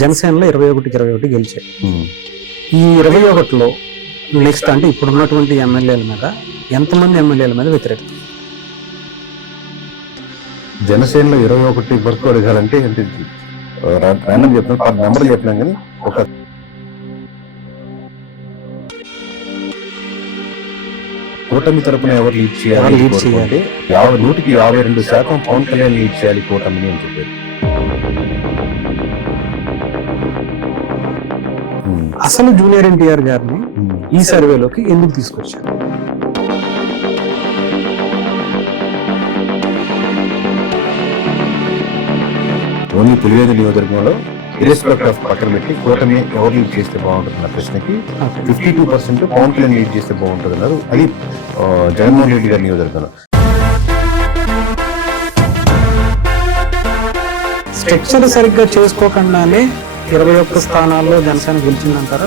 జనసేనలో 21-21 గెలిచాయి. ఈ 21లో నెక్స్ట్ అంటే ఇప్పుడు ఉన్నటువంటి ఎమ్మెల్యేల మీద ఎంతమంది ఎమ్మెల్యేల మీద వ్యతిరేకత? జనసేనలో 21 వరకు అడగాలంటే ర్యాండమ్ చెప్తున్నాం, నెంబర్ చెప్పినాం కానీ ఒక కూటమి తరపున ఎవరు లీడ్ చేయాలి? 100% పవన్ కళ్యాణ్ లీడ్ చేయాలి కూటమిని అని చెప్పారు. అసలు జూనియర్ ఎన్టీఆర్ గారిని ఈ సర్వేలోకి ఎందుకు తీసుకొచ్చారు? ఓన్లీ పులివేది నియోజకవర్గంలో ఇర్రెస్పెక్ట్ ఆఫ్ పక్కన పెట్టి కూటమి ఎవరు లీడ్ చేస్తే బాగుంటుంది అన్న ప్రశ్నకి 52% పవన్ కళ్యాణ్ లీడ్ చేస్తే బాగుంటుంది అన్నారు. అది జగన్మోహన్ రెడ్డి గారి నియోజకవర్గంలో. స్ట్రక్చర్ సరిగ్గా చేసుకోకుండానే 21 స్థానాల్లో జనసేన గెలిచిందంటారా?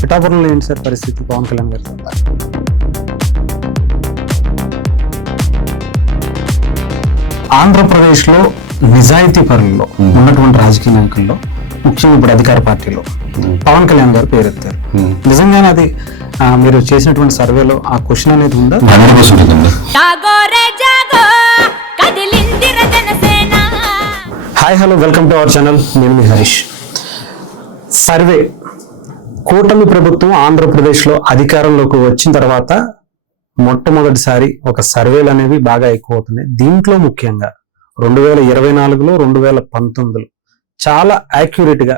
పిఠాపురంలో ఏంటి సార్ పరిస్థితి పవన్ కళ్యాణ్ గారు? ఆంధ్రప్రదేశ్లో నిజాయితీ పరుల్లో ఉన్నటువంటి రాజకీయ నాయకుల్లో ముఖ్యంగా ఇప్పుడు అధికార పార్టీలో పవన్ కళ్యాణ్ గారు పేరెత్తారు. నిజంగానే అది మీరు చేసినటువంటి సర్వేలో ఆ క్వశ్చన్ అనేది ఉందా? Hi hello, welcome to our channel. నేను మీ హరీష్. సర్వే, కూటమి ప్రభుత్వం ఆంధ్రప్రదేశ్లో అధికారంలోకి వచ్చిన తర్వాత మొట్టమొదటిసారి ఒక సర్వేలు అనేవి బాగా ఎక్కువ అవుతున్నాయి. దీంట్లో ముఖ్యంగా 2024లో 2019లో చాలా యాక్యురేట్ గా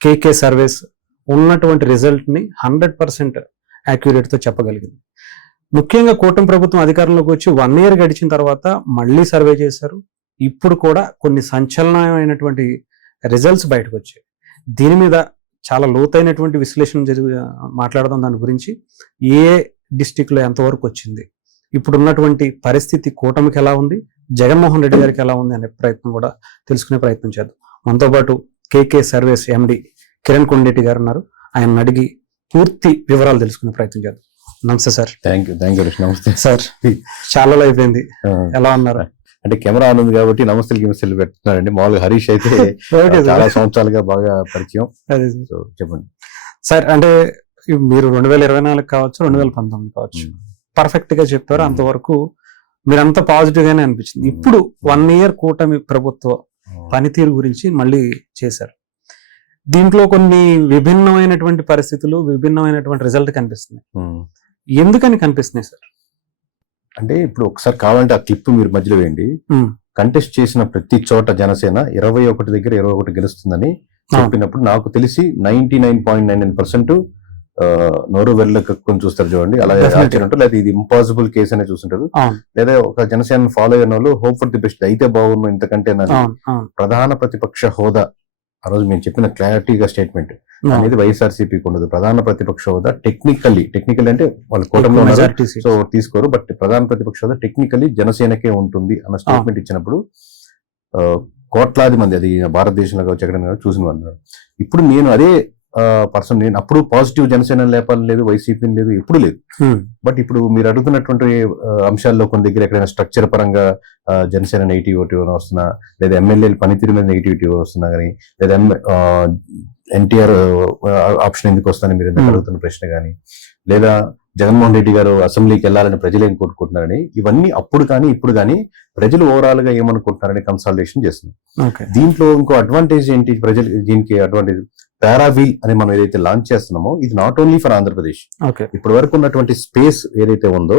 కేకే సర్వేస్ ఉన్నటువంటి రిజల్ట్ ని 100% యాక్యురేట్ తో చెప్పగలిగింది. ముఖ్యంగా కూటమి ప్రభుత్వం అధికారంలోకి వచ్చి 1 year గడిచిన తర్వాత మళ్ళీ సర్వే చేశారు. ఇప్పుడు కూడా కొన్ని సంచలనమైనటువంటి రిజల్ట్స్ బయటకు వచ్చాయి. దీని మీద చాలా లోతైనటువంటి విశ్లేషణ మాట్లాడదాం. దాని గురించి ఏ డిస్టిక్ లో ఎంతవరకు వచ్చింది, ఇప్పుడు ఉన్నటువంటి పరిస్థితి కూటమికి ఎలా ఉంది, జగన్మోహన్ రెడ్డి గారికి ఎలా ఉంది అనే ప్రయత్నం కూడా తెలుసుకునే ప్రయత్నం చేద్దాం. మనతో పాటు కేకే సర్వేస్ ఎండి కిరణ్ కొండెట్టి గారు ఉన్నారు. ఆయన అడిగి పూర్తి వివరాలు తెలుసుకునే ప్రయత్నం చేద్దాం. నమస్తే సార్. Thank you. నమస్తే సార్. చాలా అయిపోయింది, ఎలా ఉన్నారు? అంటే కెమెరా ఆన్ ఉంది కాబట్టి నమస్తలు పెడుతున్నారండి. మామూలుగా హరీష్ అయితే చాలా సంవత్సరాలుగా బాగా పరిచయం. చెప్పండి సార్. అంటే మీరు 2024 కావచ్చు, 2019 కావచ్చు, పర్ఫెక్ట్ గా చెప్పారు. అంతవరకు మీరంతా పాజిటివ్ గానే అనిపించింది. ఇప్పుడు 1 year కూటమి ప్రభుత్వ పనితీరు గురించి మళ్ళీ చేశారు. దీంట్లో కొన్ని విభిన్నమైనటువంటి పరిస్థితులు, విభిన్నమైనటువంటి రిజల్ట్ కనిపిస్తున్నాయి. ఎందుకని కనిపిస్తున్నాయి సార్? అంటే ఇప్పుడు ఒకసారి కావాలంటే ఆ క్లిప్ మీరు మధ్యలో వేయండి. కంటెస్ట్ చేసిన ప్రతి చోట జనసేన 21 దగ్గర 21 గెలుస్తుందని చెప్పినప్పుడు నాకు తెలిసి 99.99% నోరు వెళ్ళకొని చూస్తారు చూడండి, అలా ఆచరినట్టు, లేదా ఇది ఇంపాసిబుల్ కేసు అనే చూస్తుంటారు. లేదా ఒక జనసేన ఫాలో అయిన వాళ్ళు హోప్ ఫర్ ది బెస్ట్, అయితే బాగున్నాం ఇంతకంటే. ప్రధాన ప్రతిపక్ష హోదా ఆ రోజు మేము చెప్పిన క్లారిటీగా స్టేట్మెంట్ అనేది వైఎస్ఆర్సీపీకి ఉండదు. ప్రధాన ప్రతిపక్ష హోదా టెక్నికల్లీ అంటే వాళ్ళు కూటమిలో సో తీసుకోరు, బట్ ప్రధాన ప్రతిపక్ష హోదా టెక్నికల్లీ జనసేనకే ఉంటుంది అన్న స్టేట్మెంట్ ఇచ్చినప్పుడు కోట్లాది మంది, అది భారతదేశంలో కావచ్చు ఎక్కడైనా చూసిన వాళ్ళు. ఇప్పుడు నేను అదే పర్సన్, నేను అప్పుడు పాజిటివ్ జనసేన లేపాలని లేదు, వైసీపీ లేదు, ఎప్పుడు లేదు. బట్ ఇప్పుడు మీరు అడుగుతున్నటువంటి అంశాల్లో కొన్ని దగ్గర ఎక్కడైనా స్ట్రక్చర్ పరంగా జనసేన నెగిటివిటీ వస్తున్నా, లేదా ఎమ్మెల్యేల పనితీరు మీద నెగిటివిటీ వస్తున్నా కానీ, లేదా ఎన్టీఆర్ ఆప్షన్ ఎందుకు వస్తుందని మీరు ఎందుకు అడుగుతున్న ప్రశ్న కానీ, లేదా జగన్మోహన్ రెడ్డి గారు అసెంబ్లీకి వెళ్ళాలని ప్రజలు ఏం కోరుకుంటున్నారని, ఇవన్నీ అప్పుడు కానీ ఇప్పుడు కానీ ప్రజలు ఓవరాల్ గా ఏమనుకుంటున్నారని కన్సల్టేషన్ చేస్తున్నాం. దీంట్లో ఇంకో అడ్వాంటేజ్ ఏంటి ప్రజలు? దీనికి అడ్వాంటేజ్ పారావీల్ అని మనం ఏదైతే లాంచ్ చేస్తున్నామో, ఇది నాట్ ఓన్లీ ఫర్ ఆంధ్రప్రదేశ్. ఇప్పటి వరకు ఉన్నటువంటి స్పేస్ ఏదైతే ఉందో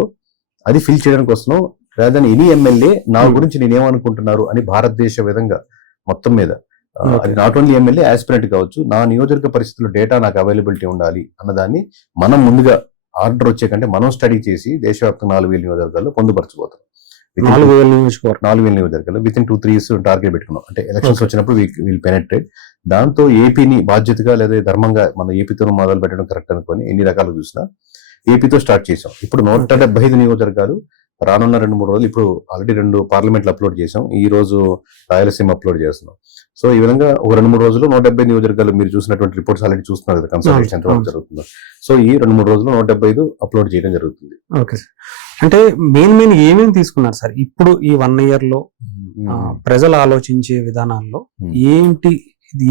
అది ఫిల్ చేయడానికి వస్తున్నాం. రాదని ఎనీ ఎమ్మెల్యే నా గురించి నేనేమనుకుంటున్నారు అని భారతదేశ విధంగా మొత్తం మీద, అది నాట్ ఓన్లీ ఎమ్మెల్యే, ఆస్పిరెంట్ కావచ్చు, నా నియోజకవర్గ పరిస్థితుల్లో డేటా నాకు అవైలబిలిటీ ఉండాలి అన్నదాన్ని మనం ముందుగా ఆర్డర్ వచ్చే కంటే మనం స్టడీ చేసి దేశవ్యాప్తంగా 4,000 నియోజకవర్గాల్లో పొందుపరచబోతాం. 4,000 నియోజకవర్గాలు విత్ ఇన్ 2-3 years టార్గెట్ పెట్టుకున్నాం. అంటే ఎలక్షన్స్ వచ్చినప్పుడు వీల్ పెనెట్రేట్. దాంతో ఏపీని బాధ్యతగా లేదా ధర్మంగా మన ఏపీతో మొదలు పెట్టడం కరెక్ట్ అనుకొని ఎన్ని రకాలు చూసినా ఏపీతో స్టార్ట్ చేసాం. ఇప్పుడు 175 నియోజకవర్గాలు రానున్న 2-3 రోజులు ఇప్పుడు ఆల్రెడీ 2 పార్లమెంట్లు అప్లోడ్ చేసాం, ఈ రోజు రాయలసీమ అప్లోడ్ చేస్తున్నాం. సో ఈ విధంగా ఒక 2-3 రోజులు 170 నియోజకవర్గాలు మీరు చూసినటువంటి రిపోర్ట్స్ ఆల్రెడీ చూస్తున్నారు కదా, కన్సల్టేషన్ ఎంత వరకు జరుగుతుందో. సో ఈ 2-3 రోజులు 175 అప్లోడ్ చేయడం జరుగుతుంది. Okay sir. అంటే మెయిన్ ఏమేమి తీసుకున్నారు సార్ ఇప్పుడు ఈ 1 year లో ప్రజలు ఆలోచించే విధానాల్లో ఏంటి,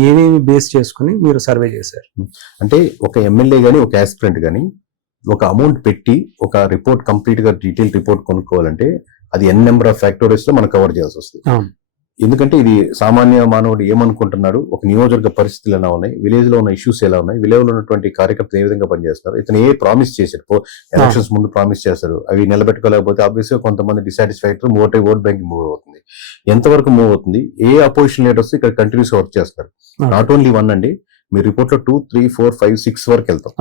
ఏమేమి బేస్ చేసుకుని మీరు సర్వే చేశారు? అంటే ఒక ఎమ్మెల్యే గానీ ఒక ఆస్పిరెంట్ గానీ ఒక అమౌంట్ పెట్టి ఒక రిపోర్ట్ కంప్లీట్ గా డీటెయిల్ రిపోర్ట్ కొనుక్కోవాలంటే అది ఎన్ నెంబర్ ఆఫ్ ఫ్యాక్టరీస్ లో మనం కవర్ చేయాల్సి వస్తుంది. ఎందుకంటే ఇది సామాన్య మానవుడు ఏమనుకుంటున్నాడు, ఒక నియోజకవర్గ పరిస్థితులు ఎలా ఉన్నాయి, విలేజ్ లో ఉన్న ఇష్యూస్ ఎలా ఉన్నాయి, విలేజ్ లో ఉన్నటువంటి కార్యకర్తలు ఏ విధంగా పనిచేస్తారు, ఇతను ఏ ప్రామిస్ చేశారు, ఎలక్షన్స్ ముందు ప్రామిస్ చేస్తారు, అవి నిలబెట్టుకోలేకపోతే ఆబ్వియస్ గా కొంతమంది డిసాటిస్ఫైడ్ ఓట్ బ్యాంకింగ్ మూవ్ అవుతుంది, ఎంతవరకు మూవ్ అవుతుంది, ఏ అపోజిషన్ లీడర్స్ ఇక్కడ కంటిన్యూస్ వర్క్ చేస్తారు. నాట్ ఓన్లీ 1 అండి, మీ రిపోర్ట్ లో 2, 3, 4, 5, 6 వరకు వెళ్తాం.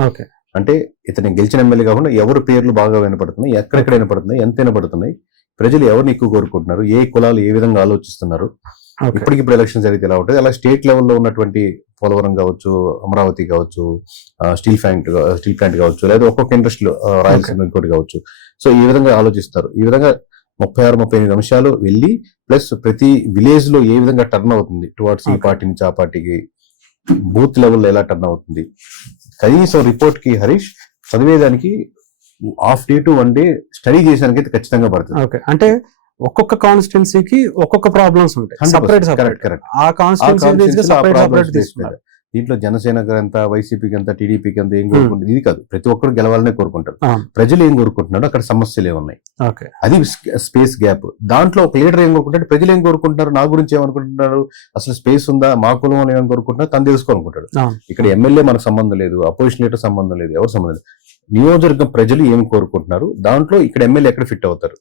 అంటే ఇతను గెలిచిన ఎమ్మెల్యే కాకుండా ఎవరి పేర్లు బాగా వినపడుతున్నాయి, ఎక్కడెక్కడ వినపడుతున్నాయి, ఎంత వినపడుతున్నాయి, ప్రజలు ఎవరిని ఎక్కువ కోరుకుంటున్నారు, ఏ కులాలు ఏ విధంగా ఆలోచిస్తున్నారు, ఇప్పటికిప్పుడు ఎలక్షన్ జరిగితే ఎలా ఉంటుంది, అలా స్టేట్ లెవెల్లో ఉన్నటువంటి పోలవరం కావచ్చు, అమరావతి కావచ్చు, స్టీల్ ప్లాంట్ కావచ్చు, లేదా ఒక్కొక్క ఇండస్ట్రీలో రాయలసీమ ఇంకోటి కావచ్చు. సో ఈ విధంగా ఆలోచిస్తారు. ఈ విధంగా 36-38 నిమిషాలు వెళ్ళి ప్లస్ ప్రతి విలేజ్ లో ఏ విధంగా టర్న్ అవుతుంది టువార్డ్స్ ఈ పార్టీ నుంచి ఆ పార్టీకి, బూత్ లెవెల్లో ఎలా టర్న్ అవుతుంది, కనీసం రిపోర్ట్ కి హరీష్ చదివేదానికి ½ డే to 1 day స్టడీ చేసానికి అయితే ఖచ్చితంగా పడుతుంది. ఓకే, అంటే ఒక్కొక్క కాన్స్టిట్యున్సీకి ఒక్కొక్క ప్రాబ్లమ్స్ ఉంటాయి, సెపరేట్ కరెక్ట్. ఆ కాన్స్టిట్యున్సీ దీంట్లో జనసేనకి ఎంత, వైసీపీకి ఎంత, టీడీపీకి ఎంత ఏం కోరుకుంటుంది ఇది కాదు, ప్రతి ఒక్కరు గెలవాలనే కోరుకుంటారు. ప్రజలు ఏం కోరుకుంటున్నాడు, అక్కడ సమస్యలు ఏమున్నాయి, అది స్పేస్ గ్యాప్. దాంట్లో ఒక లీడర్ ఏం కోరుకుంటాడు, ప్రజలు ఏం కోరుకుంటున్నారు, నా గురించి ఏమనుకుంటున్నారు, అసలు స్పేస్ ఉందా, మా కులం అని ఏమని కోరుకుంటున్నారు తను తెలుసుకోనుకుంటాడు. ఇక్కడ ఎమ్మెల్యే మనకు సంబంధం లేదు, అపోజిషన్ లీడర్ సంబంధం లేదు, ఎవరు సంబంధం లేదు, నియోజకవర్గం ప్రజలు ఏం కోరుకుంటున్నారు, దాంట్లో ఇక్కడ ఎమ్మెల్యే ఎక్కడ ఫిట్ అవుతారు,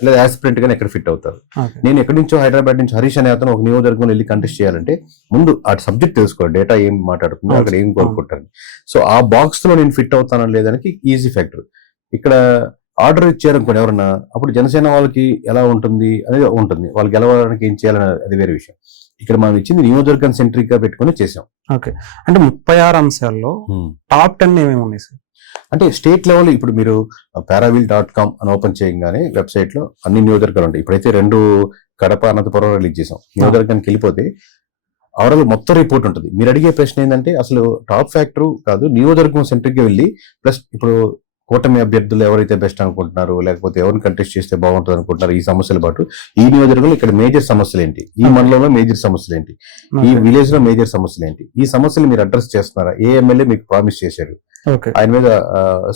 లేదా ఆస్పిరెంట్ గానీ ఎక్కడ ఫిట్ అవుతారు. నేను ఎక్కడి నుంచో హైదరాబాద్ నుంచి హరీష్ అనే అతను ఒక నియోజకవర్గంలో వెళ్ళి కంటెస్ట్ చేయాలంటే ముందు ఆ సబ్జెక్ట్ తెలుసుకోవాలి, డేటా ఏం మాట్లాడుతుంది, అక్కడ ఏం కోరుకుంటారు. సో ఆ బాక్స్ లో నేను ఫిట్ అవుతానా లేదానికి ఈజీ ఫ్యాక్టర్. ఇక్కడ ఆర్డర్ ఇచ్చారనుకోండి ఎవరన్నా, అప్పుడు జనసేన వాళ్ళకి ఎలా ఉంటుంది అనేది ఉంటుంది, వాళ్ళు గెలవడానికి ఏం చేయాలని అది వేరే విషయం. ఇక్కడ మనం ఇచ్చింది నియోజకవర్గం సెంట్రిక్ గా పెట్టుకుని చేసాం. ఓకే, అంటే 36 అంశాల్లో టాప్ 10 ఏమేమి ఉన్నాయి సార్? అంటే స్టేట్ లెవెల్ ఇప్పుడు మీరు paravil.com అని ఓపెన్ చేయగానే వెబ్సైట్ లో అన్ని నియోజకవర్గాలు ఉంటాయి. ఇప్పుడైతే 2 కడప, అనంతపురం రిలీజ్ చేసాం. నియోజకవర్గానికి వెళ్ళిపోతే ఓవరాల్ మొత్తం రిపోర్ట్ ఉంటుంది. మీరు అడిగే ప్రశ్న ఏంటంటే అసలు టాప్ ఫ్యాక్టర్ కాదు, నియోజకవర్గం సెంట్రిక్ గా వెళ్ళి ప్లస్ ఇప్పుడు కూటమి అభ్యర్థులు ఎవరైతే బెస్ట్ అనుకుంటున్నారు, లేకపోతే ఎవరిని కంటెస్ట్ చేస్తే బాగుంటుంది అనుకుంటున్నారు, ఈ సమస్యల పాటు ఈ నియోజకవర్గంలో ఇక్కడ మేజర్ సమస్యలు ఏంటి, ఈ మండలంలో మేజర్ సమస్యలు ఏంటి, ఈ విలేజ్ లో మేజర్ సమస్యలు ఏంటి, ఈ సమస్యలు మీరు అడ్రస్ చేస్తున్నారా, ఏ ఎమ్మెల్యే మీకు ప్రామిస్ చేశారు, ఆయన మీద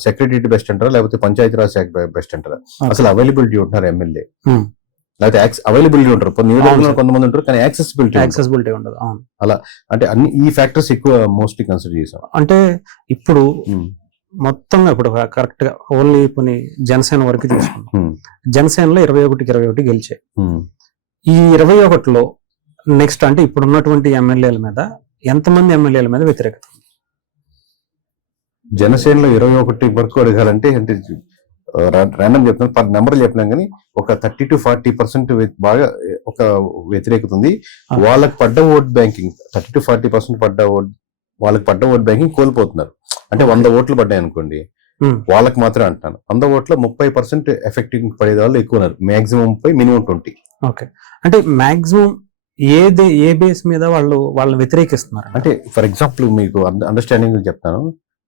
సెక్రటరీ బెస్ట్ అంటారా లేకపోతే పంచాయతీరాజ్ శాఖ బెస్ట్ అంటారా, అసలు అవైలబిలిటీ ఉంటున్నారు ఎమ్మెల్యే, లేకపోతే అవైలబిలిటీ ఉంటారు నియోజకవర్గంలో కొంతమంది ఉంటారు కానీ యాక్సెసిబిలిటీ ఉండదు. అలా అంటే అన్ని ఈ ఫ్యాక్టర్స్ ఎక్కువ మోస్ట్లీ కన్సిడర్ చేసాం. అంటే ఇప్పుడు మొత్తంగా ఇప్పుడు కరెక్ట్ గా ఓన్లీ ఇప్పుడు జనసేన వరకు తీసుకున్నాం, జనసేనలో 21 గెలిచాయి. ఈ 21లో నెక్స్ట్ అంటే ఇప్పుడు ఉన్నటువంటి ఎమ్మెల్యేల మీద ఎంతమంది ఎమ్మెల్యేల మీద వ్యతిరేకత? జనసేనలో 21 వరకు అడగాలంటే అంటే ర్యాండమ్ చెప్తాను, పర్ నెంబర్ చెప్పినాం కానీ ఒక 30 to 40% బాగా ఒక వ్యతిరేకత ఉంది. వాళ్ళకి పడ్డ ఓట్ బ్యాంకింగ్ 30 to 40% వాళ్ళకి పడ్డ ఓట్ బ్యాంకింగ్ కోల్పోతున్నారు. అంటే 100 ఓట్లు పడ్డాయి అనుకోండి, వాళ్ళకి మాత్రమే అంటున్నాను, 100 ఓట్ల 30% ఎఫెక్టివ్ పడే వాళ్ళు ఎక్కువ ఉన్నారు, మాక్సిమం 30, మినిమం 20. ఓకే, అంటే మాక్సిమం ఏ బేస్ మీద వాళ్ళని వ్యతిరేకిస్తున్నారు? అంటే ఫర్ ఎగ్జాంపుల్ మీకు అండర్స్టాండింగ్ చెప్తాను.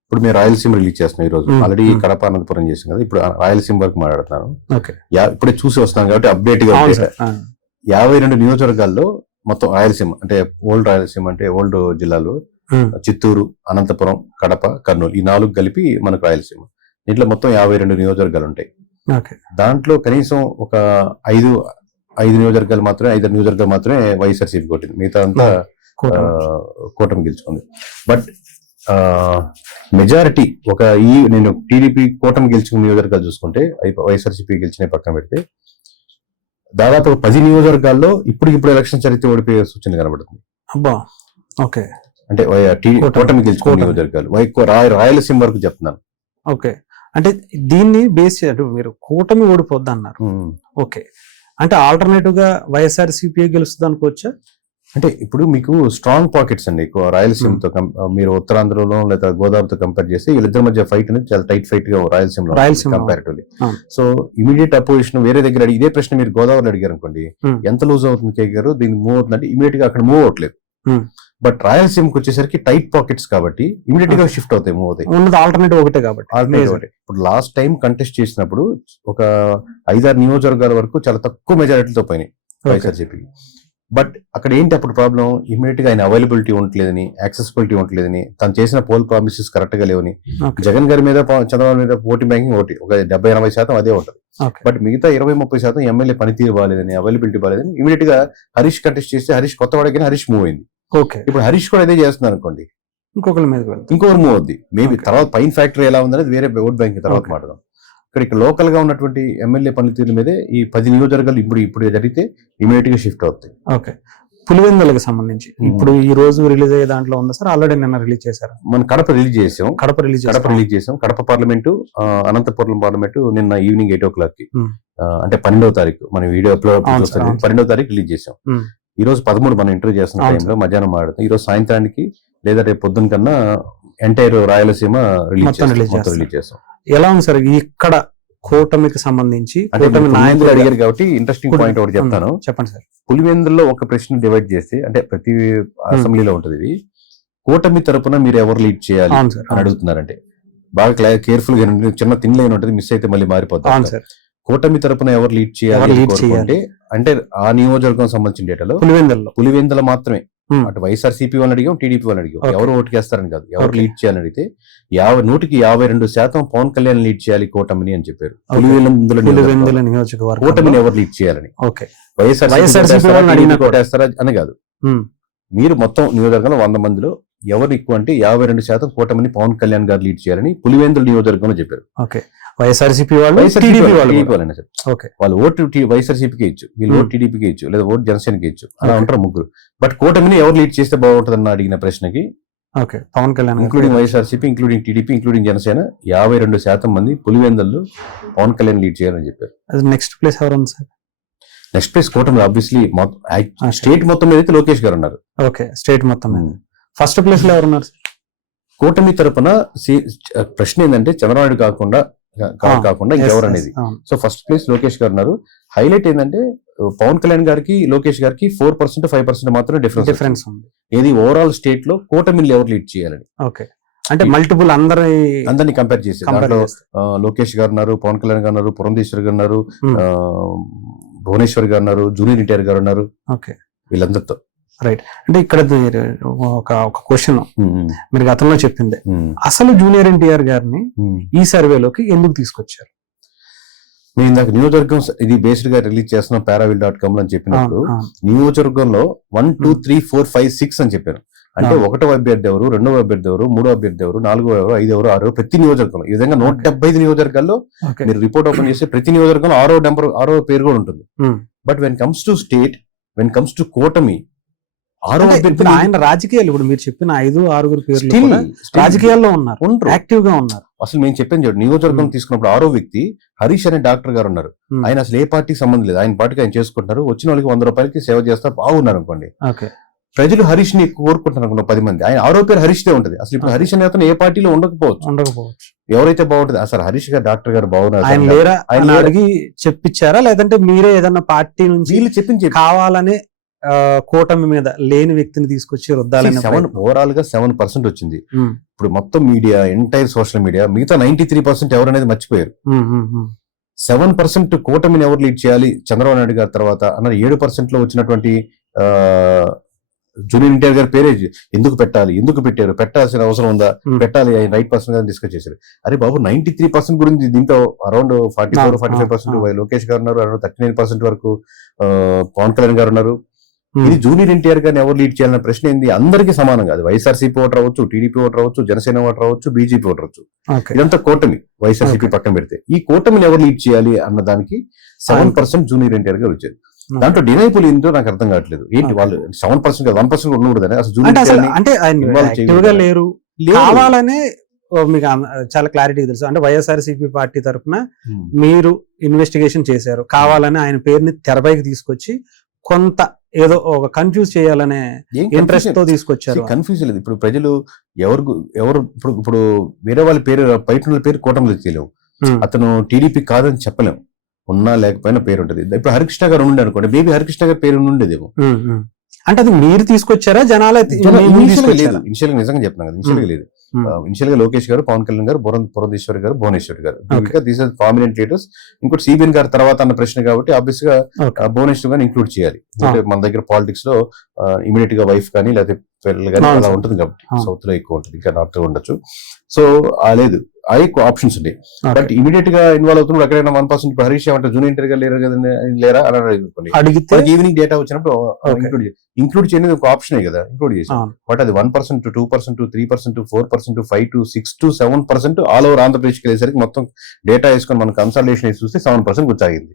ఇప్పుడు మీరు రాయలసీమ రిలీజ్ చేస్తున్నాం ఈ రోజు, ఆల్రెడీ కడప, అనంతపురం చేసాం కదా, ఇప్పుడు రాయలసీమ వరకు మాట్లాడుతున్నాను. ఇప్పుడే చూసి వస్తున్నాను కాబట్టి అప్డేట్ గా 52 నియోజకవర్గాల్లో మొత్తం రాయలసీమ అంటే ఓల్డ్ జిల్లాలు చిత్తూరు, అనంతపురం, కడప, కర్నూలు ఈ 4 కలిపి మనకు రాయలసీమ. దీంట్లో మొత్తం 52 నియోజకవర్గాలు ఉంటాయి. దాంట్లో కనీసం ఒక 5 నియోజకవర్గాలు మాత్రమే, 5 నియోజకవర్గాలు మాత్రమే వైఎస్ఆర్సీపీ కొట్టింది, మిగతా అంతా కూటమి గెలుచుకుంది. బట్ మెజారిటీ నేను టీడీపీ కూటమి గెలుచుకున్న నియోజకవర్గాలు చూసుకుంటే వైఎస్ఆర్సీపీ గెలిచిన పక్కన పెడితే దాదాపు 10 నియోజకవర్గాల్లో ఇప్పుడు ఎలక్షన్ జరిగితే ఓడిపోయే సూచన కనబడుతుంది. అబ్బా, ఓకే, అంటే కూటమి గెలుచుకున్న నియోజకవర్గాలు రాయలసీమ వరకు చెప్తున్నాను. ఓకే, అంటే దీన్ని బేస్ మీరు కూటమి ఓడిపోద్ది అన్నారు. ఓకే, అంటే ఆల్టర్నేటివ్ గా వైఎస్ఆర్సీపీ గెలుస్తుంది అనుకోవచ్చా? అంటే ఇప్పుడు మీకు స్ట్రాంగ్ పాకెట్స్ అండి ఎక్కువ రాయలసీమతో మీరు ఉత్తరాంధ్రలో లేదా గోదావరితో కంపేర్ చేస్తే వీళ్ళిద్దరి మధ్య ఫైట్ అనేది చాలా టైట్ ఫైట్ గా Rayalaseema comparatively. So immediate opposition వేరే దగ్గర అడిగి ఇదే ప్రశ్న మీరు గోదావరిలో అడిగారు అనుకోండి, ఎంత లూజ్ అవుతుంది కేక్ గారు, దీనికి మూవ్ అవుతుందంటే ఇమీడియట్ గా అక్కడ మూవ్ అవట్లేదు. బట్ రాయలసీమకి వచ్చేసరికి టైట్ పాకెట్స్ కాబట్టి ఇమీడియట్ గా షిఫ్ట్ అవుతాయి, మూవ్ అవుతాయి. ఆల్టర్నేటివ్ ఒకటే కాబట్టి ఇప్పుడు లాస్ట్ టైం కంటెస్ట్ చేసినప్పుడు ఒక 5-6 నియోజకవర్గాల వరకు చాలా తక్కువ మెజారిటీతో పోయినాయి వైఎస్ఆర్సీపీ. బట్ అక్కడ ఏంటి అప్పుడు ప్రాబ్లం, ఇమీడియట్ గా ఆయన అవైలబిలిటీ ఉండలేదని, యాక్సెసిబిలిటీ ఉండలేదని, తను చేసిన పోల్ ప్రామిసెస్ కరెక్ట్ గా లేవని. జగన్ గారి మీద చంద్రబాబు మీద ఓటింగ్ బ్యాంకింగ్ ఒకటి ఒక 70-80% అదే ఉంటుంది. బట్ మిగతా 20-30% ఎమ్మెల్యే పనితీరు బాగాలేదని, అవైలబిలిటీ బాగాలేదని ఇమీడియట్ గా హరీష్ కంటెస్ట్ చేస్తే హరీష్ కొత్తవాడికి హరీష్ మూవ్ అయింది. ఇప్పుడు హరీష్ కూడా అదే చేస్తున్నారు అనుకోండి, ఇంకొకరు మూవ్ అవుద్ది. మేబీ తర్వాత పైన ఫ్యాక్టరీ ఎలా ఉందనేది వేరే ఓట్ బ్యాంక్ తర్వాత మాట్లాడదాం. ఇక్కడ లోకల్ గా ఉన్నటువంటి ఎమ్మెల్యే పనితీరు మీదే ఈ 10 నియోజకవర్గాలు ఇప్పుడు జరిగితే ఇమీడియట్ గా షిఫ్ట్ అవుతాయి. ఓకే, పులివెందులకు సంబంధించి ఇప్పుడు ఈ రోజు రిలీజ్ అయ్యే దాంట్లో ఉంది సార్, ఆల్రెడీ నిన్న రిలీజ్ చేశారు. మనం కడప రిలీజ్ చేసాం. కడప పార్లమెంటు, అనంతపురం పార్లమెంటు నిన్న ఈవినింగ్ 8 o'clock కి, అంటే 12వ తారీఖు మన వీడియో అప్లోడ్ 12వ తారీఖు రిలీజ్ చేసాం. ఈ రోజు 13 మనం ఇంటర్వ్యూ చేస్తున్న టైంలో మధ్యాహ్నం మాట్లాడుతాం. ఈ రోజు సాయంత్రానికి లేదా రేపు పొద్దున కన్నా ఎంటైర్ రాయలసీమ రిలీజ్ చేస్తాం. ఎలా ఉంది సార్ ఇక్కడ కూటమికి సంబంధించి? నాయకులు అడిగారు కాబట్టి ఇంట్రెస్టింగ్ పాయింట్ ఒకటి చెప్తాను, చెప్పండి సార్. పులివెందుల్లో ఒక ప్రశ్న డివైడ్ చేస్తే, అంటే ప్రతి అసెంబ్లీలో ఉంటుంది ఇది, కూటమి తరపున మీరు ఎవరు లీడ్ చేయాలి అని అడుగుతున్నారంటే బాగా కేర్ఫుల్ గా చిన్న తిన్లైన్ ఉంటుంది, మిస్ అయితే మళ్ళీ మారిపోతారు. కూటమి తరపున ఎవరు లీడ్ చేయాలి అంటే ఆ నియోజకవర్గం సంబంధించిన డేటాలో పులివెందుల మాత్రమే, అటు వైఎస్ఆర్సీపీ వాళ్ళని అడిగాం, టీడీపీ వాళ్ళని అడిగాం, ఎవరు ఓటుకేస్తారని కాదు, ఎవరు లీడ్ చేయాలని అడిగితే 100% పవన్ కళ్యాణ్ లీడ్ చేయాలి కూటమిని అని చెప్పారు. పులివెందుల నియోజకవర్గం కూటమిని ఎవరు లీడ్ చేయాలని, వైఎస్ఆర్సీపీ కొట్టేస్తారా అని కాదు, మీరు మొత్తం నియోజకవర్గంలో 100 మందిలో ఎవరు ఎక్కువ అంటే 52% కూటమిని పవన్ కళ్యాణ్ గారు లీడ్ చేయాలని పులివెందుల నియోజకవర్గంలో చెప్పారు. వైఎస్ఆర్సీపీ వాళ్ళు ఓటు వైఎస్ఆర్సీపీకి ఇచ్చు, వీళ్ళు ఓటు టీడీపీకి ఇచ్చు, లేదా ఓటు జనసేనకి ఇచ్చు, అలా ఉంటారు ముగ్గురు. బట్ కూటమిని ఎవరు లీడ్ చేస్తే బాగుంటుందన్న అడిగిన ప్రశ్నకి Pawan Kalyan including YSRCP, including TDP, including Janasena 52% మంది పులివెందుల్లో పవన్ కళ్యాణ్ లీడ్ చేయాలని చెప్పారు. నెక్స్ట్ ప్లేస్ ఎవరు ఉంది సార్? నెక్స్ట్ ప్లేస్ కూటమి ఆబ్వియస్లీ స్టేట్ మొత్తం మీద అయితే లోకేష్ గారు ఉన్నారు. స్టేట్ మొత్తం ఫస్ట్ ప్లేస్ లో ఎవరున్నారు? కూటమి తరపున ప్రశ్న ఏంటంటే చంద్రబాబు కాకుండా ఎవరు అనేది. సో ఫస్ట్ ప్లేస్ లోకేష్ గారు ఉన్నారు. హైలైట్ ఏంటంటే పవన్ కళ్యాణ్ గారికి లోకేష్ గారికి 4%, 5% మాత్రమే డిఫరెన్స్ ఉంది. ఏది ఓవరాల్ స్టేట్ లో కూటమిని ఎవరు లీడ్ చేయాలని. అంటే మల్టిపుల్ అందరినీ కంపేర్ చేసి దాంట్లో లోకేష్ గారు ఉన్నారు, పవన్ కళ్యాణ్ గారు ఉన్నారు, పురంధేశ్వర్ గారు ఉన్నారు, భువనేశ్వర్ గారు ఉన్నారు, జూనియర్ ఎన్టీఆర్ గారు ఉన్నారు, వీళ్ళందరితో. రైట్. అంటే ఇక్కడ ఒక క్వశ్చన్ మీరు గతంలో చెప్పింది, అసలు జూనియర్ ఎన్టీఆర్ గారిని ఈ సర్వేలోకి ఎందుకు తీసుకొచ్చారు? నేను ఇందాక నియోజకవర్గం ఇది బేస్డ్ గా రిలీజ్ చేస్తున్నాం paravil.com అని చెప్పినప్పుడు నియోజకవర్గంలో 1, 2, 3, 4, 5, 6 అని చెప్పారు. అంటే 1వ అభ్యర్థి ఎవరు, 2వ అభ్యర్థి ఎవరు, 3వ అభ్యర్థి ఎవరు, 4వ ఎవరు, 5వ ఎవరు, 6వ, ప్రతి నియోజకవర్గంలో ఈ విధంగా 175 నియోజకవర్గాల్లో మీరు రిపోర్ట్ ఓపెన్ చేస్తే ప్రతి నియోజకవర్గంలో 6వ పేరు కూడా ఉంటుంది. But when comes to state, when comes to కూటమి, ఆయన రాజకీయాలు ఇప్పుడు మీరు చెప్పిన 5-6 పేర్లు రాజకీయాల్లో ఉన్నారు, యాక్టివ్ గా ఉన్నారు. అసలు మేము చెప్పాను చూడండి, నియోజకవర్గం తీసుకున్నప్పుడు 6వ వ్యక్తి హరీష్ అనే డాక్టర్ గారు ఉన్నారు. ఆయన అసలు ఏ పార్టీకి సంబంధం లేదు, ఆయన పార్టీకి ఆయన చేసుకుంటారు, వచ్చిన వాళ్ళకి 100 రూపాయలకి సేవ చేస్తారు, బాగున్నారు అనుకోండి. ప్రజలు హరీష్ ని ఎక్కువ కోరుకుంటున్నారు అనుకున్న 10 మంది. ఆయన 6వ పేరు హరీష్ దే ఉంటుంది. అసలు ఇప్పుడు హరీష్ అనే అతను ఏ పార్టీలో ఉండకపోవచ్చు. ఎవరైతే బాగుంటుంది అసలు హరీష్ గారు డాక్టర్ గారు బాగున్నారు, ఆయన అడిగి చెప్పించారా లేదంటే మీరే ఏదన్నా పార్టీ నుంచి వీళ్ళు చెప్పించి కావాలని కూటమి మీద లేని వ్యక్తిని తీసుకొచ్చి రుద్దాలని? ఓవరాల్ గా 7% వచ్చింది. ఇప్పుడు మొత్తం మీడియా, ఎంటైర్ సోషల్ మీడియా, మిగతా 93% ఎవరనేది మర్చిపోయారు. 7% కూటమిని ఎవరు లీడ్ చేయాలి చంద్రబాబు నాయుడు గారి తర్వాత అన్నది 7% లో వచ్చినటువంటి జూనియర్ ఎన్టీఆర్ గారి పేరే ఎందుకు పెట్టాలి, ఎందుకు పెట్టారు, పెట్టాల్సిన అవసరం ఉందా, పెట్టాలి, రైట్ పర్సన్ గా డిస్కస్ చేశారు. అరే బాబు 93% గురించి దీంతో అరౌండ్ 44-45% లోకేష్ గారు ఉన్నారు, అరౌండ్ 39% వరకు పవన్ కళ్యాణ్ గారు ఉన్నారు. ఇది జూనియర్ ఎన్టీఆర్ గారిని ఎవరు లీడ్ చేయాలన్న ప్రశ్న ఏంది? అందరికీ సమానంగా, అది వైఎస్ఆర్సీపీ ఓటర్ అవ్వచ్చు, టీడీపీ ఓటర్ అవ్వచ్చు, జనసేన ఓటర్ అవ్వచ్చు, బీజేపీ ఓటర్ అవ్వచ్చు, ఇదంతా కూటమి. వైఎస్ఆర్సీపీ పక్కన పెడితే ఈ కూటమిని ఎవరు లీడ్ చేయాలి అన్న దానికి 7% జూనియర్ ఎన్టీఆర్ గారు వచ్చారు. దాంట్లో డినైపుల్ ఏంటో నాకు అర్థం కావట్లేదు. ఏంటి వాళ్ళు 7% 1% ఉండకూడదని అసలు జూనియర్ లేరు కావాలనే మీకు చాలా క్లారిటీ తెలుసు. అంటే వైఎస్ఆర్సీపీ పార్టీ తరఫున మీరు ఇన్వెస్టిగేషన్ చేశారు, కావాలని ఆయన పేరుని తెరపైకి తీసుకొచ్చి కొంత ఏదో ఒక కన్ఫ్యూజ్ చేయాలనే ఇంట్రెస్ట్ తో తీసుకొచ్చారు. కన్ఫ్యూజ్ లేదు. ఇప్పుడు ప్రజలు ఎవరు ఇప్పుడు వేరే వాళ్ళ పేరు బయట ఉన్న పేరు కూటమిలో తెలియవు. అతను టీడీపీ కాదని చెప్పలేం. ఉన్నా లేకపోయినా పేరు ఉంటుంది. ఇప్పుడు హరికృష్ణ గారు ఉండే అనుకోండి, మేబీ హరికృష్ణ గారు పేరు ఉండేదేమో. అంటే అది మీరు తీసుకొచ్చారా జనాలు? ఇనిషియల్ గా నిజంగా చెప్తున్నాను కదా, ఇనిషియల్ గా లేదు. ఇనిషియల్ గా లోకేష్ గారు, పవన్ కళ్యాణ్ గారు, పురంధేశ్వరి గారు, భువనేశ్వరి గారు, దీస్ ఆర్ ప్రామినెంట్ లీడర్స్. ఇంకోటి సిబిఎన్ గారు తర్వాత అన్న ప్రశ్న కాబట్టి ఆబ్వియస్ గా భువనేశ్వర్ గారిని ఇంక్లూడ్ చేయాలి. అంటే మన దగ్గర పాలిటిక్స్ లో ఇమీడియట్ గా వైఫ్ కానీ లేకపోతే పిల్లలు కానీ అలా ఉంటుంది కాబట్టి సౌత్ లో ఎక్కువ ఉంటుంది, ఇంకా నార్త్ లో ఉండొచ్చు. సో లేదు ఆప్షన్స్ ఉంటాయి. బట్ ఇమీడియట్ గా ఇన్వాల్వ్ అవుతున్నప్పుడు ఎక్కడైనా 1% హరీష్ అంటే జూనియర్ ఇంటర్ గా లేరా అని అడిగితే ఈవినింగ్ డేటా వచ్చినప్పుడు ఇంక్లూడ్ చేయలేదు ఒక ఆప్షన్ కదా, ఇంక్లూడ్ చేసాం. బట్ అది 1%, 2%, 3%, 4%, 5% 6% to 7% ఆల్ ఓవర్ ఆంధ్రప్రదేశ్ కి వెళ్ళేసరికి మొత్తం డేటా వేసుకొని మనం కన్సల్టేషన్ వేసి చూస్తే 7% కూర్చాగింది.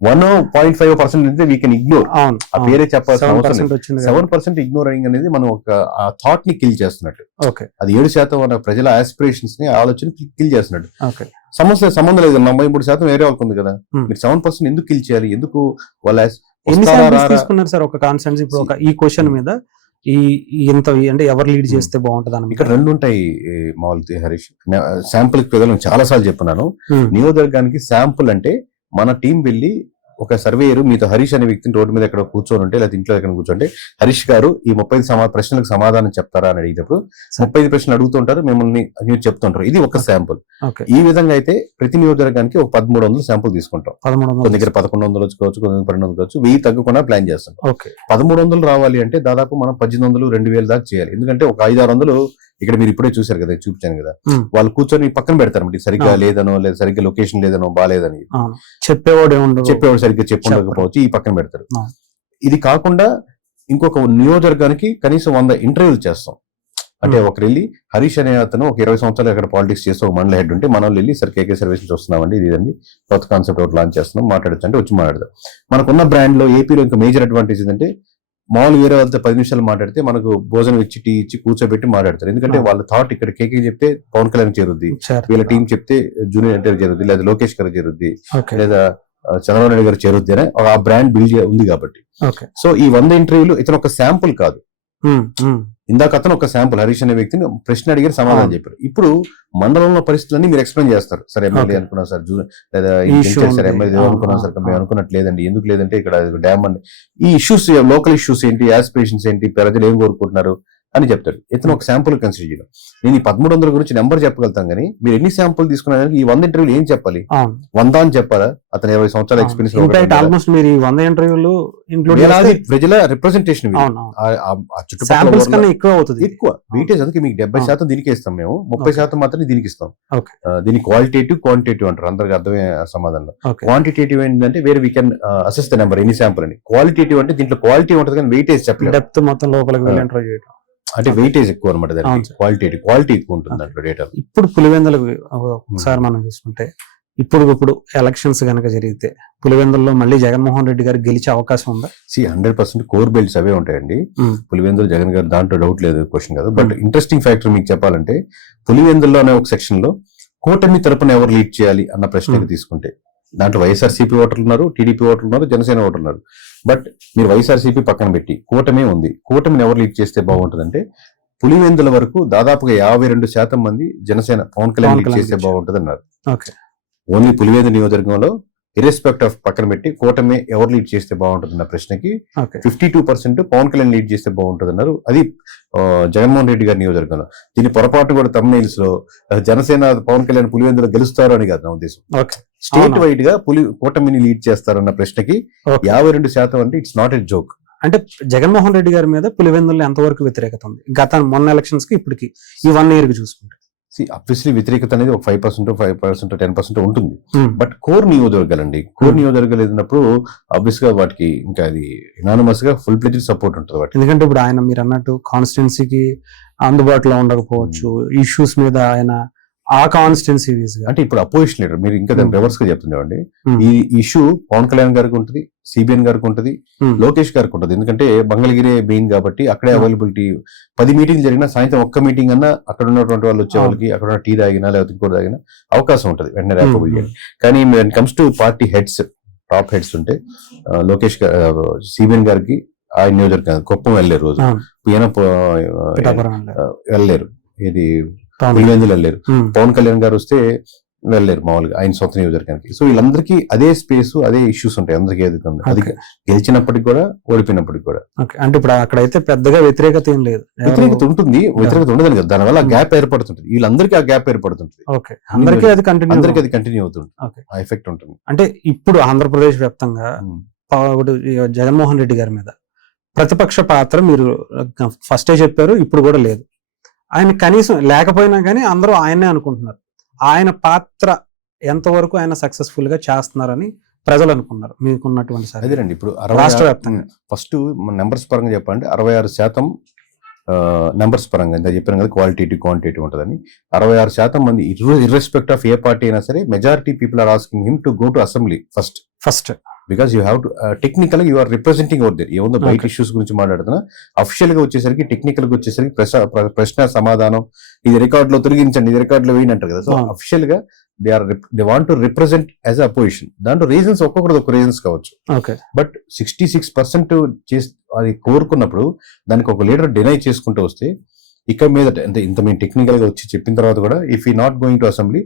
1.5% వీ కెన్ ఇగ్నోర్. ఆ పేరే చెప్పాల్సిన అవసరం లేదు. 7% ఇగ్నోరింగ్ అనేది మనం ఒక థాట్ ని కిల్ చేస్తున్నట్టు. అది 7% మన ప్రజల ఆస్పిరేషన్స్ ని ఆలోచన కిల్ చేస్తున్నట్టు. సమస్య సంబంధం లేదు. 93% వేరే వాళ్ళకు ఉంది కదా, మీరు 7% ఎందుకు కిల్ చేయాలి? ఎందుకు వాళ్ళ తీసుకున్నారు సార్ ఒక కాన్సెన్స్? ఇప్పుడు ఒక ఈ క్వశ్చన్ మీద ఇంత అంటే ఎవరు లీడ్ చేస్తే బాగుంటుంది అని ఇక్కడ రెండు ఉంటాయి మామూలు హరీష్. శాంపుల్ ప్రజలు చాలా సార్లు చెప్పున్నాను, నియోజకవర్గానికి శాంపుల్ అంటే మన టీం వెళ్ళి ఒక సర్వేయర్ మీతో హరీష్ అనే వ్యక్తిని రోడ్డు మీద ఎక్కడ కూర్చొని ఉంటే లేదా ఇంట్లో ఎక్కడ కూర్చోంటే హరీష్ గారు ఈ 35 ప్రశ్నలకు సమాధానం చెప్తారా అని అడిగినప్పుడు 35 ప్రశ్నలు అడుగుతుంటారు, మిమ్మల్ని మీరు చెప్తుంటారు. ఇది ఒక శాంపుల్. ఈ విధంగా అయితే ప్రతి నియోజకవర్గానికి ఒక 1300 శాంపుల్ తీసుకుంటాం. కొన్ని దగ్గర 1100 వచ్చుకోవచ్చు, కొన్ని 1200 కావచ్చు, 1000 తగ్గకుండా ప్లాన్ చేస్తాం. 1300 రావాలి అంటే దాదాపు మనం 1800, 2000 దాకా చేయాలి. ఎందుకంటే ఒక 500-600 ఇక్కడ మీరు ఇప్పుడే చూసారు కదా, చూపించాను కదా, వాళ్ళు కూర్చొని పక్కన పెడతారు సరిగ్గా లేదనో లేదా సరిగ్గా లొకేషన్ లేదనో బాలేదని చెప్పేవాడు సరిగ్గా చెప్పకపోవచ్చు, ఈ పక్కన పెడతారు. ఇది కాకుండా ఇంకొక నియోజకవర్గానికి కనీసం 100 ఇంటర్వ్యూలు చేస్తాం. అంటే ఒకరు వెళ్ళి హరీష్ అనే అతను ఒక 20 సంవత్సరాలు అక్కడ పాలిటిక్స్ చేస్తే ఒక మండల హెడ్ ఉంటే మనం వెళ్ళి సార్ కేకే సర్వీస్ నుంచి వస్తున్నామండి, ఇదండి కొత్త కాన్సెప్ట్ ఒకటి లాంచ్ చేస్తున్నాం, మాట్లాడచ్చు అంటే వచ్చి మాట్లాడదాం. మనకున్న బ్రాండ్ లో ఏపీలో ఇంకా మేజర్ అడ్వాంటేజ్ ఏంటంటే మామూలు వేరే వాళ్ళతో 10 నిమిషాలు మాట్లాడితే మనకు భోజనం ఇచ్చి టీ ఇచ్చి కూర్చోబెట్టి మాట్లాడతారు. ఎందుకంటే వాళ్ళ థాట్ ఇక్కడ కేకే చెప్తే పవన్ కళ్యాణ్ చేరుద్ది, వీళ్ళ టీం చెప్తే జూనియర్ ఎన్టీఆర్ చేరుద్ది, లేదా లోకేష్ గారు చేరుద్ది, లేదా చంద్రబాబు నాయుడు గారు చేరుద్ది అని ఆ బ్రాండ్ బిల్డ్ ఉంది కాబట్టి. సో ఈ 100 ఇంటర్వ్యూలు ఇతను ఒక శాంపుల్ కాదు. ఇందాక అతను ఒక శాంపుల్ హరీష్ అనే వ్యక్తిని ప్రశ్న అడిగారు, సమాధానం చెప్పారు. ఇప్పుడు మండలంలో పరిస్థితులన్నీ మీరు ఎక్స్ప్లెయిన్ చేస్తారు. సార్ ఎమ్మెల్యే అనుకున్నాం సార్, లేదా సార్ ఎమ్మెల్యే అనుకున్నాం సార్, మేము అనుకున్నట్టు లేదండి, ఎందుకు లేదంటే ఇక్కడ డ్యామ్ అండి, ఈ ఇష్యూస్ లోకల్ ఇష్యూస్ ఏంటి, ఆస్పిరేషన్స్ ఏంటి, ప్రజలు ఏం కోరుకుంటున్నారు అని చెప్తాడు. ఇతను ఒక శాంపుల్ కన్సిడర్ చేయడం. నేను ఈ 1300 గురించి నెంబర్ చెప్పగలుగుతాం కానీ మీరు ఎన్ని శాంపుల్ తీసుకున్నారని ఈ 100 ఇంటర్వ్యూలు ఏం చెప్పాలి? 100 అని చెప్పాలా? అతను 20 సంవత్సరాల ఎక్స్పీరియన్స్, ఆల్మోస్ట్ మీరు 100 ఇంటర్వ్యూలు ప్రజల రిప్రజెంటేషన్ ఎక్కువ అవుతుంది, ఎక్కువ వెయిటేజ్. అందుకే మీకు 70% దీనికి ఇస్తాం మేము, 30% మాత్రమే దీనికి ఇస్తాం. దీని క్వాలిటేటివ్ క్వాంటిటేటివ్ అంటారు, అందరికి అర్థమే సమాధానం. క్వాంటిటేటివ్ ఏంటంటే వేరే we can assess the number ఎన్ని శాంపుల్ అని. క్వాలిటేటివ్ అంటే దీంట్లో క్వాలిటీ ఉంటుంది కానీ వెయిటేజ్ చెప్పలేదు, డెప్త్ మొత్తం లోపలికి వెళ్ళి ఇంటర్వ్యూ చేయడం అంటే వెయిటేజ్ ఎక్కువ అనమాట. క్వాలిటీ ఎక్కువ ఉంటుంది దాంట్లో డేటా. ఇప్పుడు పులివెందులకు ఒకసారి మనం చూసుకుంటే ఇప్పుడు ఎలక్షన్స్ కనుక జరిగితే పులివెందుల్లో మళ్ళీ జగన్మోహన్ రెడ్డి గారు గెలిచే అవకాశం ఉందా? 100% కోర్ బెల్ట్స్ అవే ఉంటాయండి పులివెందులు, జగన్ గారు, దాంట్లో డౌట్ లేదు, క్వశ్చన్ కాదు. బట్ ఇంట్రెస్టింగ్ ఫ్యాక్టర్ మీకు చెప్పాలంటే పులివెందుల్లో అనే ఒక సెక్షన్ లో కూటమి తరపున ఎవరు లీడ్ చేయాలి అన్న ప్రశ్నకి తీసుకుంటే దాంట్లో వైఎస్ఆర్సీపీ ఓటర్లు ఉన్నారు, టీడీపీ ఓటర్లు ఉన్నారు, జనసేన ఓటర్లు ఉన్నారు. బట్ మీరు వైఎస్ఆర్సీపీ పక్కన పెట్టి కూటమి ఉంది, కూటమిని ఎవరు లీడ్ చేస్తే బాగుంటుందంటే పులివెందుల వరకు దాదాపుగా 52% మంది జనసేన పవన్ కళ్యాణ్ లీడ్ చేస్తే బాగుంటుంది అన్నారు. ఓన్లీ పులివెందు నియోజకవర్గంలో ఇర్రెస్పెక్ట్ ఆఫ్ పక్కన పెట్టి కూటమి ఎవరు లీడ్ చేస్తే బాగుంటుంది అన్న ప్రశ్నకి 52% పవన్ కళ్యాణ్ లీడ్ చేస్తే బాగుంటుంది అన్నారు. అది జగన్మోహన్ రెడ్డి గారి నియోజకవర్గంలో. దీని పొరపాటు కూడా తమ్నైల్స్ లో జనసేన పవన్ కళ్యాణ్ పులివెందులో గెలుస్తారు అని కాదు నా ఉద్దేశం. స్టేట్ వైడ్ గా కూటమిని లీడ్ చేస్తారన్న ప్రశ్నకి 52% అంటే ఇట్స్ నాట్ ఎ జోక్. అంటే జగన్మోహన్ రెడ్డి గారి మీద పులివెందుల్లో ఎంతవరకు వ్యతిరేకత ఉంది గత మొన్న ఎలక్షన్స్ కి ఇప్పటికి ఈ 1 year కి చూసుకుంటే? అబ్వియస్లీ వ్యతిరేకత అనేది ఒక 5%, 5%, 10% ఉంటుంది. బట్ కోర్ నియోజకవర్గాలండి, కోర్ నియోజకవర్గాలు ఏదైనప్పుడు ఆబ్వియస్ గా వాటికి ఇంకా అది ఇనానిమస్ గా ఫుల్ ప్లెడ్జ్ సపోర్ట్ ఉంటుంది వాటి. ఎందుకంటే ఇప్పుడు ఆయన మీరు అన్నట్టు కాన్స్టిట్యున్సీకి అందుబాటులో ఉండకపోవచ్చు, ఇష్యూస్ మీద ఆయన ఆ కాన్స్టిట్యున్సీ అంటే ఇప్పుడు అపోజిషన్ లీడర్ మీరు ఇంకా దాని రివర్స్ గా చెప్తుండేవండి. ఈ ఇష్యూ పవన్ కళ్యాణ్ గారికి ఉంటుంది, సిబిఎన్ గారికి ఉంటుంది, లోకేష్ గారికి ఉంటుంది. ఎందుకంటే మంగళగిరి మెయిన్ కాబట్టి అక్కడే అవైలబిలిటీ. 10 మీటింగ్ జరిగినా సాయంత్రం ఒక్క మీటింగ్ అన్నా అక్కడ ఉన్నటువంటి వాళ్ళు వచ్చే వాళ్ళకి అక్కడ టీ తాగినా లేకపోతే ఇంకోటి తాగినా అవకాశం ఉంటుంది వెంటనే ర్యాపబుల్. కానీ when comes to party heads top heads ఉంటే లోకేష్ సిబిఎన్ గారికి ఆయన నియోజకవర్గం కుప్పం వెళ్ళారు రోజు, ఈయన వెళ్ళలేరు, ఇది పులివెందులు వెళ్ళారు. పవన్ కళ్యాణ్ గారు వస్తే వెళ్ళలేరు మామూలుగా ఆయన సొంత నియోజకవర్గానికి. సో వీళ్ళందరికీ అదే స్పేస్, అదే ఇష్యూస్ ఉంటాయి అందరికీ. ఏదైతే ఉందో అది గెలిచినప్పటికి కూడా, ఓడిపోయినప్పటికి కూడా. అంటే ఇప్పుడు అక్కడైతే పెద్దగా వ్యతిరేకత ఏం లేదు. వ్యతిరేకత ఉంటుంది, వ్యతిరేకత ఉండదు కదా, దానివల్ల గ్యాప్ ఏర్పడుతుంటుంది, వీళ్ళందరికీ ఆ గ్యాప్ ఏర్పడుతుంది, అందరికీ అది కంటిన్యూ అవుతుంది, ఆ ఎఫెక్ట్ ఉంటుంది. అంటే ఇప్పుడు ఆంధ్రప్రదేశ్ వ్యాప్తంగా జగన్మోహన్ రెడ్డి గారి మీద ప్రతిపక్ష పాత్ర మీరు ఫస్టే చెప్పారు, ఇప్పుడు కూడా లేదు. ఆయన కనీసం లేకపోయినా కానీ అందరూ ఆయనే అనుకుంటున్నారు. ఆయన పాత్ర ఎంతవరకు ఆయన సక్సెస్ఫుల్ గా చేస్తున్నారని ప్రజలు అనుకున్నారు మీకున్నటువంటి సార్. అదేనండి, ఇప్పుడు రాష్ట్ర వ్యాప్తంగా ఫస్ట్ నెంబర్స్ పరంగా చెప్పాలంటే 66% నెంబర్స్ పరంగా ఇంత చెప్పాను కదా, క్వాలిటేటివ్ క్వాంటిటీ ఉంటుందని. 66% మంది ఇర్రెస్పెక్ట్ ఆఫ్ ఏ పార్టీ అయినా సరే, majority people are asking him to go to assembly first because you have to technical గా you are representing out there. ఏముందో బయట ఇష్యూస్ గురించి మాట్లాడుతున్నా, అఫిషియల్ గా వచ్చేసరికి, టెక్నికల్ గా వచ్చేసరికి ప్రశ్న సమాధానం, ఇది రికార్డ్ లో తొలగించండి, ఇది రికార్డ్ లో వేయండి అంటారు కదా. సో అఫిషియల్ గా they want to represent as opposition. దాంట్లో రీజన్స్ ఒక్కొక్కటి ఒక రీజన్స్ కావచ్చు, బట్ 66% అది కోరుకున్నప్పుడు దానికి ఒక లీడర్ డినై చేసుకుంటూ వస్తే, ఇక్కడ మీద అంటే ఇంత మేము టెక్నికల్ గా వచ్చి చెప్పిన తర్వాత కూడా if he not going to assembly,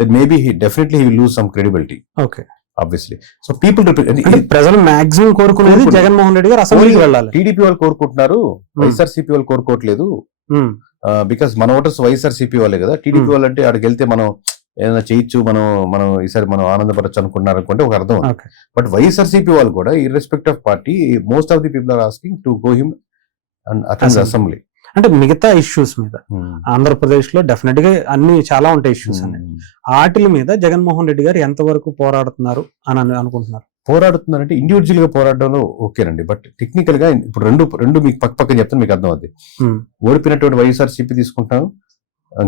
then maybe definitely he will lose some credibility. Obviously. So people ప్రజలు మాక్సిమం కోరుకునేది జగన్మోహన్ రెడ్డి గారు అసెంబ్లీకి వెళ్ళాలి. టీడీపీ వాళ్ళు కోరుకుంటున్నారు, వైఎస్ఆర్సీపీ వాళ్ళు కోరుకోవట్లేదు. బికాస్ మన ఓటర్స్ వైఎస్ఆర్సీపీ వాళ్ళే కదా. టీడీపీ వాళ్ళు అంటే అక్కడికి వెళ్తే మనం ఏదైనా చేయొచ్చు, మనం ఈసారి మనం ఆనందపరచు అనుకుంటున్నారు అనుకుంటే ఒక అర్థం. బట్ వైఎస్ఆర్సీపీ వాళ్ళు కూడా irrespective of party, most of the people are asking to go him and attend assembly. అంటే మిగతా ఇష్యూస్ మీద ఆంధ్రప్రదేశ్ లో డెఫినెట్ గా అన్ని చాలా ఉంటాయి ఇష్యూస్ అనేది. వాటి మీద జగన్మోహన్ రెడ్డి గారు ఎంతవరకు పోరాడుతున్నారు అని అనుకుంటున్నారు? పోరాడుతున్నారంటే ఇండివిజువల్ గా పోరాడడంలో ఓకేనండి, బట్ టెక్నికల్ గా ఇప్పుడు రెండు మీకు పక్కన చెప్తాను, మీకు అర్థం అవుతుంది. ఓడిపోయినటువంటి వైఎస్ఆర్సీపీ తీసుకుంటాను,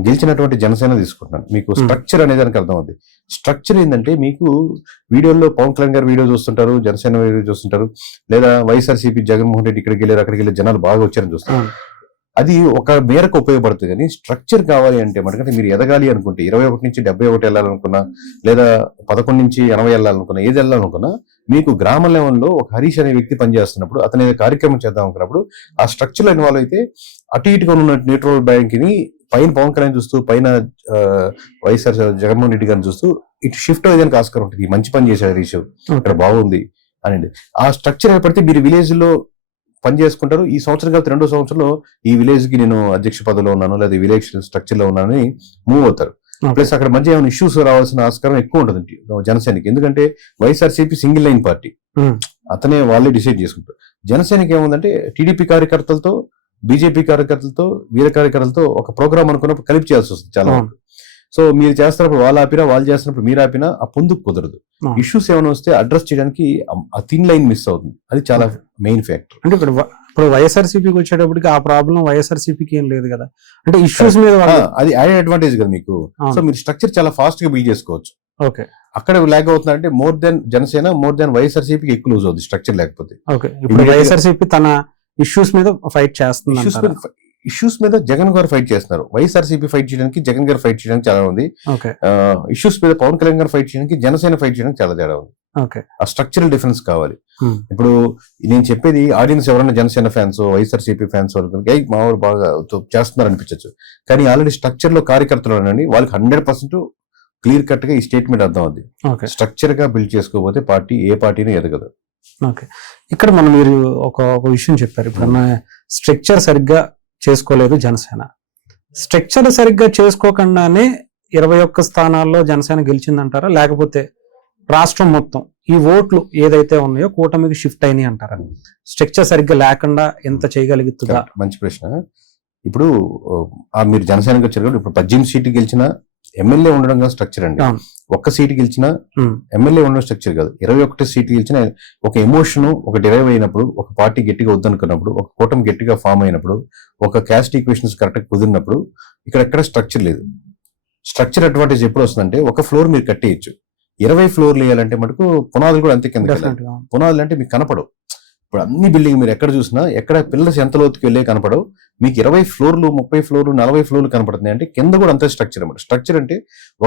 గెలిచినటువంటి జనసేన తీసుకుంటున్నాను. మీకు స్ట్రక్చర్ అనేది దానికి అర్థం అవుతుంది. స్ట్రక్చర్ ఏంటంటే, మీకు వీడియోలో పవన్ కళ్యాణ్ గారు వీడియో చూస్తుంటారు, జనసేన వీడియో చూస్తుంటారు, లేదా వైఎస్ఆర్సీపీ జగన్మోహన్ రెడ్డి ఇక్కడికి వెళ్ళారు, అక్కడికి వెళ్ళి జనాలు బాగా వచ్చారని చూస్తారు. అది ఒక మేరకు ఉపయోగపడుతుంది. కానీ స్ట్రక్చర్ కావాలి అంటే మనకంటే మీరు ఎదగాలి అనుకుంటే 21 నుంచి 71 వెళ్ళాలనుకున్నా, లేదా 11 నుంచి 80 వెళ్ళాలనుకున్నా, ఏది వెళ్ళాలనుకున్నా, మీకు గ్రామ లెవెల్లో ఒక హరీష్ అనే వ్యక్తి పనిచేస్తున్నప్పుడు, అతని కార్యక్రమం చేద్దాం అనుకున్నప్పుడు ఆ స్ట్రక్చర్ లో ఇన్వాల్వ్ అయితే, అటు ఇటుగా ఉన్న న్యూట్రల్ బ్యాంక్ ని పైన పవన్ కళ్యాణ్ చూస్తూ, పైన వైఎస్ఆర్ జగన్మోహన్ రెడ్డి గారిని చూస్తూ ఇటు షిఫ్ట్ అయ్యేదానికి ఆస్కారం ఉంటుంది. మంచి పని చేశారు హరీష్, ఇక్కడ బాగుంది అనేది. ఆ స్ట్రక్చర్ ఏర్పడితే మీరు విలేజ్ లో పని చేసుకుంటారు. ఈ సంవత్సరం కాదు 2వ సంవత్సరంలో ఈ విలేజ్ కి నేను అధ్యక్ష పదవిలో ఉన్నాను, లేదా విలేజ్ స్ట్రక్చర్ లో ఉన్నానని మూవ్ అవుతారు. ప్లస్ అక్కడ మధ్య ఏమైనా ఇష్యూస్ రావాల్సిన ఆస్కారం ఎక్కువ ఉంటుంది జనసేనకి. ఎందుకంటే వైఎస్ఆర్సీపీ సింగిల్ లైన్ పార్టీ, అతనే వాళ్ళే డిసైడ్ చేసుకుంటారు. జనసేనకి ఏముందంటే టీడీపీ కార్యకర్తలతో, బీజేపీ కార్యకర్తలతో, వీర కార్యకర్తలతో ఒక ప్రోగ్రామ్ అనుకున్నప్పుడు కలిపి చేయాల్సి వస్తుంది చాలా వరకు. సో మీరు చేస్తున్నప్పుడు వాళ్ళు ఆపినా, వాళ్ళు చేస్తున్నప్పుడు మీరు ఆపినా ఆ పొందుకు కుదరదు. ఇష్యూస్ ఏమైనా వస్తే అడ్రస్ చేయడానికి ఆ థిన్ లైన్ మిస్ అవుతుంది. అది చాలా మెయిన్ ఫ్యాక్టర్. అంటే ఇప్పుడు వైఎస్ఆర్సీపీకి వచ్చేటప్పటికి ఆ ప్రాబ్లం వైఎస్ఆర్సీపీకి ఏం లేదు కదా. అంటే ఇష్యూస్ మీద అది యాడెడ్ అడ్వాంటేజ్ కదా మీకు. సో మీరు స్ట్రక్చర్ చాలా ఫాస్ట్ గా బిల్డ్ చేసుకోవచ్చు. ఓకే, అక్కడ లాగ్ అవుతుందంటే more than Janasena, more than వైఎస్ఆర్సీపీకి ఎక్కువ లూజ్ అవుతుంది స్ట్రక్చర్ లేకపోతే. ఓకే, ఇప్పుడు వైఎస్ఆర్సీపీ తన ఇష్యూస్ మీద ఫైట్ చేస్తుంది. ఇష్యూస్ మీద జగన్ గారు ఫైట్ చేస్తున్నారు. వైఎస్ఆర్సీపీ ఫైట్ చేయడానికి, జగన్ గారు ఫైట్ చేయడానికి చాలా ఉంది. ఇష్యూస్ మీద పవన్ కళ్యాణ్ గారు ఫైట్ చేయడానికి, జనసేన ఫైట్ చేయడానికి చాలా తేడా ఉంది. ఆ స్ట్రక్చరల్ డిఫరెన్స్ కావాలి. ఇప్పుడు నేను చెప్పేది ఆడియన్స్ ఎవరైనా జనసేన ఫ్యాన్స్, వైఎస్ఆర్సీపీ ఫ్యాన్స్ వాళ్ళకి మా వాళ్ళు బాగా చేస్తున్నారు అనిపించచ్చు. కానీ ఆల్రెడీ స్ట్రక్చర్ లో కార్యకర్తలు అనండి, వాళ్ళకి 100% క్లియర్ కట్ గా ఈ స్టేట్మెంట్ అర్థం అవుతుంది. స్ట్రక్చర్ గా బిల్డ్ చేసుకోకపోతే పార్టీ ఏ పార్టీని ఎదగదు. ఓకే, ఇక్కడ మనం మీరు ఒక విషయం చెప్పారు. ఇప్పుడు స్ట్రక్చర్ సరిగ్గా చేసుకోలేదు జనసేన. స్ట్రక్చర్ సరిగ్గా చేసుకోకుండానే 21 స్థానాల్లో జనసేన గెలిచిందంటారా, లేకపోతే రాష్ట్రం మొత్తం ఈ ఓట్లు ఏదైతే ఉన్నాయో కూటమికి షిఫ్ట్ అయినాయి అంటారా? స్ట్రక్చర్ సరిగ్గా లేకుండా ఎంత చేయగలుగుతుందా? మంచి ప్రశ్న. ఇప్పుడు మీరు జనసేనకి వచ్చారు, ఇప్పుడు 18 సీట్లు గెలిచిన ఎమ్మెల్యే ఉండడం కాదు స్ట్రక్చర్ అండి. ఒక్క సీటు గెలిచినా ఎమ్మెల్యే ఉండడం స్ట్రక్చర్ కాదు. 21 సీట్లు గెలిచిన ఒక ఎమోషన్ ఒక డిరైవ్ అయినప్పుడు, ఒక పార్టీ గట్టిగా వద్దనుకున్నప్పుడు, ఒక కూటమి గట్టిగా ఫామ్ అయినప్పుడు, ఒక క్యాస్ట్ ఈక్వేషన్స్ కరెక్ట్ కుదిరినప్పుడు ఇక్కడ ఎక్కడ స్ట్రక్చర్ లేదు. స్ట్రక్చర్ అడ్వాంటేజ్ ఎప్పుడు వస్తుందంటే, ఒక ఫ్లోర్ మీరు కట్టేయచ్చు. 20 ఫ్లోర్లు వేయాలంటే మటుకు పునాదులు కూడా అంతే కింద. పునాదులు అంటే మీకు కనపడవు. ఇప్పుడు అన్ని బిల్డింగ్ మీరు ఎక్కడ చూసినా, ఎక్కడ పిల్లర్స్ ఎంత లోతుకి వెళ్ళే కనపడవు. మీకు 20 ఫ్లోర్లు, 30 ఫ్లోర్లు, 40 ఫ్లోర్లు కనపడుతున్నాయి అంటే కింద కూడా అంతే స్ట్రక్చర్ అన్నమాట. స్ట్రక్చర్ అంటే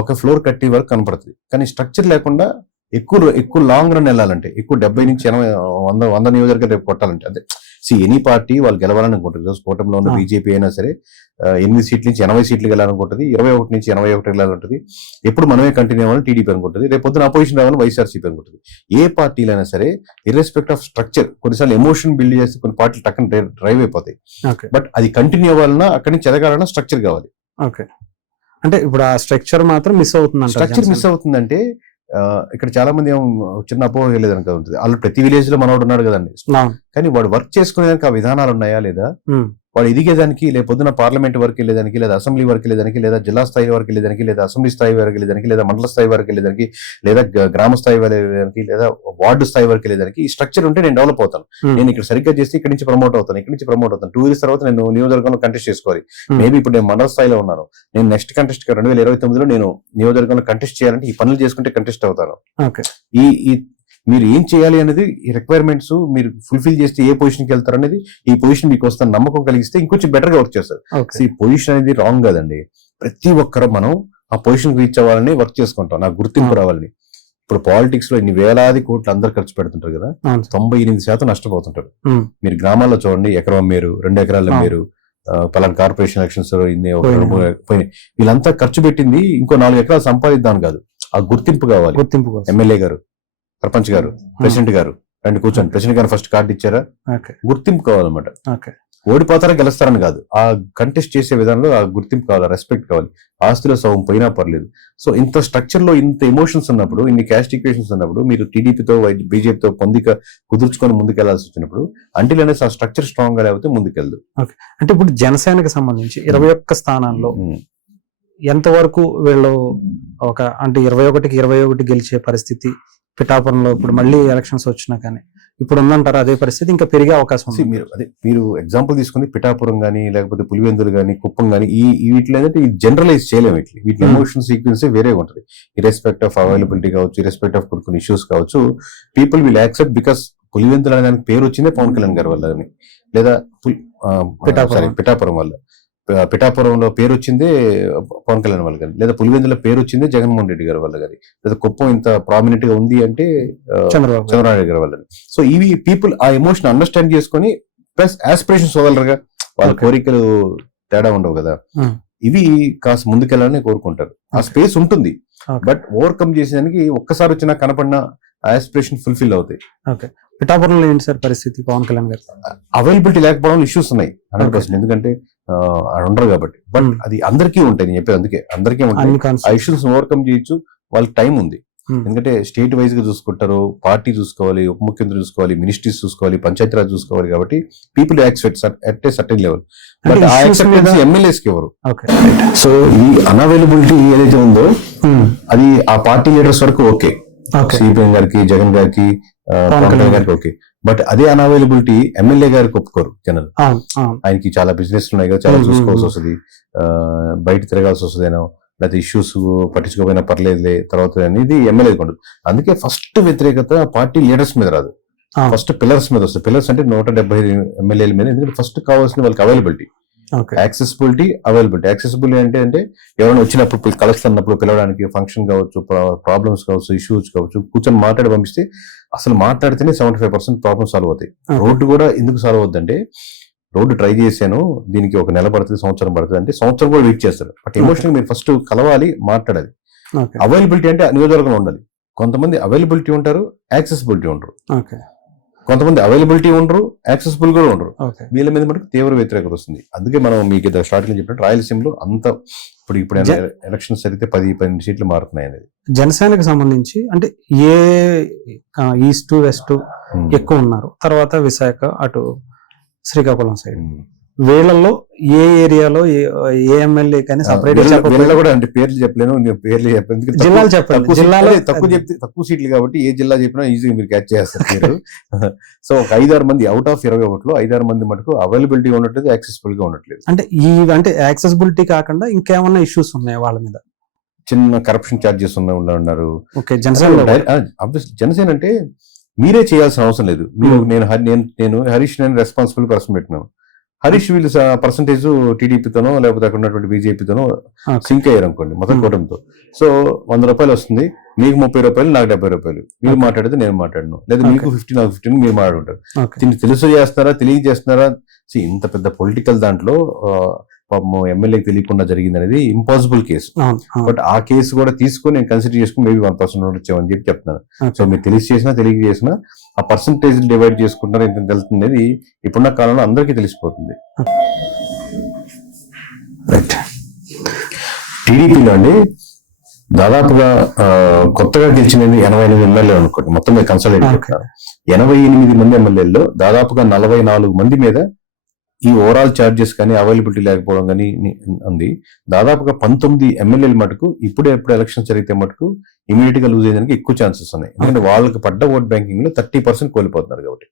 ఒక ఫ్లోర్ కట్టే వరకు కనపడుతుంది. కానీ స్ట్రక్చర్ లేకుండా ఎక్కువ లాంగ్ రన్ వెళ్ళాలంటే ఎక్కువ 70 నుంచి 80 100 నియోజకవర్గాలు రేపు కొట్టాలంటే అదే ఎనీ పార్టీ వాళ్ళు గెలవాలని అనుకుంటారు. కూటమిలో ఉన్న బీజేపీ అయినా సరే 8 సీట్ల నుంచి 80 సీట్లు వెళ్ళాలనుకుంటుంది, 21 నుంచి 81 వెళ్ళాలంటుంది. ఎప్పుడు మనమే కంటిన్యూ అవ్వాలని టీడీపీ అనుకుంటుంది, రేపు పొద్దున అపోజిషన్ రావాలని వైఎస్ఆర్సీపీ అనుకుంటుంది. ఏ పార్టీలైనా సరే ఇర్రెస్పెక్ట్ ఆఫ్ స్ట్రక్చర్ కొన్నిసార్లు ఎమోషన్ బిల్డ్ చేస్తే కొన్ని పార్టీలు టక్కన డ్రైవ్ అయిపోతాయి. బట్ అది కంటిన్యూ అవ్వాలన్నా అక్కడి నుంచి ఎదగాలన్నా స్ట్రక్చర్ కావాలి. ఓకే, అంటే ఇప్పుడు ఆ స్ట్రక్చర్ మాత్రం మిస్ అవుతుంది. స్ట్రక్చర్ మిస్ అవుతుందంటే ఇక్కడ చాలా మంది చిన్న అపోహ లేదని ఉంటుంది. వాళ్ళు ప్రతి విలేజ్ లో మనవాడు ఉన్నాడు కదండి, కానీ వాడు వర్క్ చేసుకునేదానికి ఆ విధానాలు ఉన్నాయా లేదా, వాడు ఎదిగేదానికి లేదా పొద్దున పార్లమెంట్ వరకు వెళ్ళేదానికి లేదా అసెంబ్లీ వరకు వెళ్ళేదానికి లేదా జిల్లా స్థాయి వరకు వెళ్ళేదానికి లేదా అసెంబ్లీ స్థాయి వరకు వెళ్ళేదానికి లేదా మండల స్థాయి వరకు వెళ్ళేదానికి లేదా గ్రామ స్థాయి వరకు వెళ్ళేదానికి లేదా వార్డు స్థాయి వరకు వెళ్ళేదానికి ఈ స్ట్రక్చర్ ఉంటే నేను డెవలప్ అవుతాను. నేను ఇక్కడ సరిగ్గా చేస్తే ఇక్కడ నుంచి ప్రమోట్ అవుతాను, ఇక్కడ నుంచి ప్రమోట్ అవుతాను. 2 years తర్వాత నేను నియోజకవర్గంలో కంటెస్ట్ చేసుకోవాలి. మేబీ ఇప్పుడు నేను మండల స్థాయిలో ఉన్నాను, నేను నెక్స్ట్ కంటెస్ట్ 2029లో నేను నియోజకవర్గంలో కంటెస్ట్ చేయాలంటే ఈ పనులు చేసుకుంటే కంటెస్ట్ అవుతాను. ఈ మీరు ఏం చేయాలి అనేది ఈ రిక్వైర్మెంట్స్ మీరు ఫుల్ఫిల్ చేస్తే ఏ పొజిషన్కి వెళ్తారు అనేది, ఈ పొజిషన్ మీకు వస్తాను నమ్మకం కలిగిస్తే ఇంకొంచెం బెటర్ గా వర్క్ చేస్తారు. ఈ పొజిషన్ అనేది రాంగ్ కదండి. ప్రతి ఒక్కరు మనం ఆ పొజిషన్ రీచ్ అవ్వాలని వర్క్ చేసుకుంటాం, నాకు గుర్తింపు రావాలని. ఇప్పుడు పాలిటిక్స్ లో ఇన్ని వేలాది కోట్లు అందరు ఖర్చు పెడుతుంటారు కదా, 98% నష్టపోతుంటారు. మీరు గ్రామాల్లో చూడండి, ఎకరం అమ్మేరు, 2 ఎకరాలు అమ్మేరు, పలానా కార్పొరేషన్ ఎలక్షన్స్ పోయినాయి. వీళ్ళంతా ఖర్చు పెట్టింది ఇంకో 4 ఎకరాలు సంపాదిద్దాం కాదు, ఆ గుర్తింపు కావాలి. ఎమ్మెల్యే గారు, సర్పంచ్ గారు, ప్రెసిడెంట్ గారు రండి కూర్చోండి, ప్రెసిడెంట్ గారు ఫస్ట్ కార్డు ఇచ్చారా, గుర్తింపు కావాలన్నమాట. ఓడిపోతారా గెలుస్తారని కాదు, ఆ కంటెస్ట్ చేసే విధానంలో ఆ గుర్తింపు కావాలి, రెస్పెక్ట్ కావాలి. ఆస్తిలో సగం పోయినా పర్లేదు. సో ఇంత స్ట్రక్చర్ లో ఇంత ఎమోషన్స్ ఉన్నప్పుడు, ఇన్ని క్యాస్ట్ ఈక్వేషన్స్ ఉన్నప్పుడు, మీరు టీడీపీతో బీజేపీతో పొందిక కుదుర్చుకొని ముందుకెళ్లాల్సి వచ్చినప్పుడు అంటిల్ అనేసి ఆ స్ట్రక్చర్ స్ట్రాంగ్ గా లేకపోతే ముందుకెళ్దు. అంటే ఇప్పుడు జనసేనకి సంబంధించి 21 స్థానాల్లో ఎంతవరకు వీళ్ళు అంటే 21కి 21 గెలిచే పరిస్థితి పిఠాపురంలో ఇప్పుడు మళ్ళీ ఎలక్షన్స్ వచ్చినా కానీ ఇప్పుడు ఉందంటారా అదే పరిస్థితి, ఇంకా పెరిగే అవకాశం ఉంది? మీరు ఎగ్జాంపుల్ తీసుకుని పిఠాపురం గానీ లేకపోతే పులివెందులు గానీ కుప్పం గానీ వీటిలో ఏంటంటే జనరలైజ్ చేయలేము. వీటి ఎమోషన్ సీక్వెన్స్ వేరే ఉంటుంది. ఇర్రెస్పెక్ట్ ఆఫ్ అవైలబిలిటీ కావచ్చు, ఇర్రెస్పెక్ట్ ఆఫ్ కొన్ని ఇష్యూస్ కావచ్చు, people will accept because Pulivendula అనే దానికి పేరు వచ్చిందే పవన్ కళ్యాణ్ గారి వల్ల, లేదా పిఠాపురం వల్ల. పిఠాపురంలో పేరు వచ్చిందే పవన్ కళ్యాణ్ వల్ల కానీ, లేదా పులివెందుల పేరు వచ్చిందే జగన్మోహన్ రెడ్డి గారి వల్ల కానీ, లేదా కుప్పం ఇంత ప్రామినెంట్ గా ఉంది అంటే చంద్రబాబు నాయుడు గారి వల్ల. సో ఇవి పీపుల్ ఆ ఎమోషన్ అండర్స్టాండ్ చేసుకొని ప్లస్ ఆస్పిరేషన్స్ వదలరుగా, వాళ్ళ కోరికలు తేడా ఉండవు కదా, ఇవి కాస్త ముందుకెళ్ళాలని కోరుకుంటారు. ఆ స్పేస్ ఉంటుంది, బట్ ఓవర్కమ్ చేసేదానికి ఒక్కసారి వచ్చినా కనపడినా ఆస్పిరేషన్ ఫుల్ఫిల్ అవుతాయి. పిఠాపురంలో ఏంటి సార్ పరిస్థితి? పవన్ కళ్యాణ్ గారు అవైలబిలిటీ లేకపోవడం ఇష్యూస్ ఉన్నాయి 100%, ఎందుకంటే ఉండరు కాబట్టి. బట్ అది అందరికీ ఉంటాయి, నేను చెప్పేది అందుకే అందరికీ ఉంటాయి. ఆ ఇష్యూస్ ఓవర్కమ్ చేయొచ్చు, వాళ్ళకి టైం ఉంది. ఎందుకంటే స్టేట్ వైజ్ గా చూసుకుంటారు, పార్టీ చూసుకోవాలి, ఉప ముఖ్యమంత్రి చూసుకోవాలి, మినిస్ట్రీస్ చూసుకోవాలి, పంచాయతీరాజ్ చూసుకోవాలి. కాబట్టి people accept at a certain level, but ఆ యాక్సెప్టెన్స్ ఎమ్మెల్యేస్ కి ఎవరు. సో ఈ అన్అవైలబిలిటీ ఏదైతే ఉందో అది ఆ పార్టీ లీడర్స్ వరకు ఓకే, సిపిఎం గారికి, జగన్ గారికి, పవన్ కళ్యాణ్ గారికి ఓకే. బట్ అదే అన్అవైలబిలిటీ ఎమ్మెల్యే గారికి ఒప్పుకోరు జనాలు. ఆయనకి చాలా బిజినెస్ ఉన్నాయి కదా, చాలా చూసుకోవాల్సి వస్తుంది, బయట తిరగాల్సి వస్తుందేనో, లేకపోతే ఇష్యూస్ పట్టించుకోకపోయినా పర్లేదులే తర్వాత అనేది ఎమ్మెల్యే ఉండదు. అందుకే ఫస్ట్ వ్యతిరేకత పార్టీ లీడర్స్ మీద రాదు, ఫస్ట్ పిల్లర్స్ మీద వస్తుంది. పిల్లర్స్ అంటే 175 ఎమ్మెల్యేల మీద. ఎందుకంటే ఫస్ట్ కావాల్సిన వాళ్ళకి అవైలబిలిటీ, యాక్సెసిబిలిటీ, అవైలబిలిటీ. యాక్సెసిబిలిటీ అంటే ఎవరైనా వచ్చినప్పుడు కలుస్తున్నప్పుడు పిలవడానికి, ఫంక్షన్ కావచ్చు, ప్రాబ్లమ్స్ కావచ్చు, ఇష్యూస్ కావచ్చు, కూర్చొని మాట్లాడి పంపిస్తే అసలు మాట్లాడితేనే 75% ప్రాబ్లమ్ సాల్వ్ అవుతాయి. రోడ్డు కూడా ఎందుకు సాల్వ్ అవుతుందంటే, రోడ్డు ట్రై చేశాను, దీనికి 1 నెల పడుతుంది, సంవత్సరం పడుతుంది అంటే సంవత్సరం కూడా వెయిట్ చేస్తారు. బట్ ఎమోషనల్ మీరు ఫస్ట్ కలవాలి, మాట్లాడాలి. అవైలబిలిటీ అంటే నియోజకవర్గంలో ఉండాలి. కొంతమంది అవైలబిలిటీ ఉంటారు, యాక్సెసిబిలిటీ ఉండరు. కొంతమంది అవైలబిలిటీ ఉండరు, యాక్సెసిబుల్ కూడా ఉండరు. వీళ్ళ మీద మనకు తీవ్ర వ్యతిరేకత వస్తుంది. అందుకే మనం మీకు స్టార్టింగ్ చెప్పినట్టు రాయలసీమలో అంత ఇప్పుడు ఎలక్షన్స్ జరిగితే 10 సీట్లు మారుతున్నాయి అనేది. జనసేనకు సంబంధించి అంటే ఏ ఈస్ట్ వెస్ట్ ఎక్కువ ఉన్నారు, తర్వాత విశాఖ, అటు శ్రీకాకుళం సైడ్, వీళ్ళల్లో ఏ ఏరియాలో ఏ ఎమ్మెల్యే కానీ సపరేట్ కూడా అంటే పేర్లు చెప్పలేను, పేర్లు చెప్పలేదు, జిల్లాలు చెప్పండి. జిల్లాలో తక్కువ సీట్లు కాబట్టి ఏ జిల్లా చెప్పినా ఈజీగా మీరు క్యాచ్ చేస్తారు మీరు. సో ఒక 5-6 మంది అవుట్ ఆఫ్ 21లో 5-6 మంది మటుకు అవైలబిలిటీ ఉండట్లేదు, యాక్సెసిబుల్ గా ఉండట్లేదు. అంటే యాక్సెసిబిలిటీ కాకుండా ఇంకేమన్నా ఇష్యూస్ ఉన్నాయి వాళ్ళ మీద? చిన్న కరప్షన్ ఛార్జెస్ ఉన్నారు. జనసేన అంటే మీరే చేయాల్సిన అవసరం లేదు. నేను హరీష్ నేను రెస్పాన్సిబుల్ పర్సన్ పెట్టినాను, హరీష్ వీళ్ళు పర్సంటేజ్ టీడీపీతోనో లేకపోతే అక్కడ ఉన్నటువంటి బీజేపీతోనో సింక్ అయ్యారు అనుకోండి మొత్తం కూటమితో. సో 100 రూపాయలు వస్తుంది, మీకు 30 రూపాయలు, నాకు 70 రూపాయలు. మీరు మాట్లాడితే నేను మాట్లాడను, లేదా మీకు 50 నాకు 15 మీరు మాట్లాడుంటారు. దీన్ని తెలుసు చేస్తున్నారా తెలియజేస్తున్నారా? ఇంత పెద్ద పొలిటికల్ దాంట్లో పాపం ఎమ్మెల్యేకి తెలియకుండా జరిగింది అనేది ఇంపాసిబుల్ కేసు. బట్ ఆ కేసు కూడా తీసుకొని నేను కన్సిడర్ చేసుకుని మేబీ 1% వచ్చామని చెప్పి చెప్తున్నాను. సో మీరు తెలియజేసినా ఆ పర్సంటేజ్ డివైడ్ చేసుకుంటారా ఎంత తెలుస్తుంది అనేది ఇప్పుడున్న కాలంలో అందరికీ తెలిసిపోతుంది. రైట్. టీడీపీలో అండి దాదాపుగా కొత్తగా గెలిచినది 88 ఎమ్మెల్యేలు అనుకోండి, మొత్తం మీద కన్సల్టేట్ 88 మంది ఎమ్మెల్యేల్లో దాదాపుగా 44 మంది మీద ఈ ఓవరాల్ ఛార్జెస్ కానీ అవైలబిలిటీ లేకపోవడం కానీ ఉంది. దాదాపుగా 19 ఎమ్మెల్యేల మటుకు ఎప్పుడు ఎలక్షన్ జరిగితే మటుకు ఇమీడియట్ గా లూజ్ అయ్యేదానికి ఎక్కువ ఛాన్సెస్ ఉన్నాయి. ఎందుకంటే వాళ్ళకి పడ్డ ఓట్ బ్యాంకింగ్ లో 30% కోల్పోతున్నారు కాబట్టి.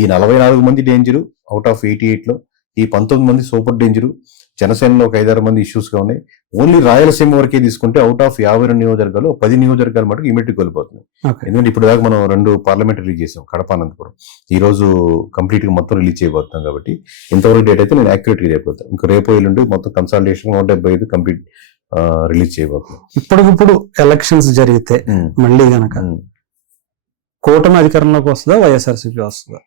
ఈ 44 మంది డేంజరు అవుట్ ఆఫ్ 88 లో, ఈ 19 మంది సూపర్ డేంజరు. జనసేనలో ఒక 5-6 మంది ఇష్యూస్ గా ఉన్నాయి. ఓన్లీ రాయలసీమ వరకే తీసుకుంటే అవుట్ ఆఫ్ 52 నియోజకవర్గాలు 10 నియోజకవర్గాలు మటుకు ఇమీడియట్ కోల్పోతున్నాయి. ఎందుకంటే ఇప్పుడు దాకా మనం 2 పార్లమెంట్ రిలీజ్ చేసాం, కడప, అనంతపురం. ఈ రోజు కంప్లీట్ గా మొత్తం రిలీజ్ చేయబోతున్నాం కాబట్టి ఇంతవరకు డేట్ అయితే నేను యాక్యురేట్ గా చెప్పబోతాను. ఇంకా రేపు ఎల్లుండి మొత్తం కన్సల్టేషన్ 175 కంప్లీట్ రిలీజ్ చేయబోతున్నాం. ఇప్పటికిప్పుడు ఎలక్షన్స్ జరిగితే మళ్ళీ గనక కూటమి అధికారంలోకి వస్తుందా, వైఎస్ఆర్సీపీ వస్తుందా?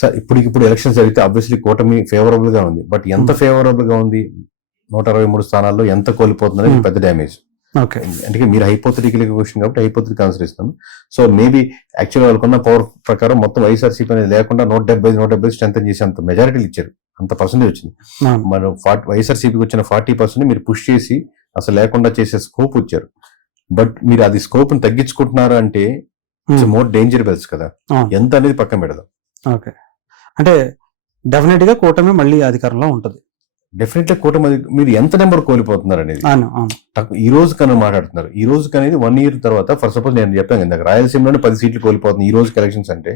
సార్ ఇప్పుడు ఎలక్షన్స్ జరిగితే ఆబ్వియస్లీ కూటమి ఫేవరబుల్ గా ఉంది. బట్ ఎంత ఫేవరబుల్ గా ఉంది, 123 స్థానాల్లో ఎంత కోల్పోతుంది అనేది పెద్ద డ్యామేజ్. అంటే మీరు హైపోథెటికల్ క్వశ్చన్ కాబట్టి హైపోథెటికల్ ఆన్సర్ ఇస్తాను. సో మేబీ యాక్చువల్ వాళ్ళకున్న పవర్ ప్రకారం మొత్తం వైఎస్ఆర్సీపీ అనేది లేకుండా 170 స్ట్రెంథన్ చేసి అంత మెజారిటీలు ఇచ్చారు, అంత పర్సెంటేజ్ వచ్చింది. మనం వైఎస్ఆర్సీపీకి వచ్చిన 40% మీరు పుష్ చేసి అసలు లేకుండా చేసే స్కోప్ వచ్చారు. బట్ మీరు అది స్కోప్ ని తగ్గించుకుంటున్నారు అంటే ఇట్స్ మోర్ డేంజర్ బెల్స్ కదా. ఎంత అనేది పక్కన పెడదాం. ఓకే, అంటే డెఫినెట్ గా కూటమి మళ్ళీ అధికారంలో ఉంటుంది. డెఫినెట్ గా కూటమి మీరు ఎంత నెంబర్ కోల్పోతున్నారు అనేది ఈ రోజు కన్నా మాట్లాడుతున్నారు. ఈ రోజు అనేది 1 year తర్వాత ఫర్ సపోజ్ నేను చెప్పాను ఇందాక రాయలసీమలోనే 10 సీట్లు కోల్పోతుంది ఈ రోజు ఎలక్షన్స్ అంటే.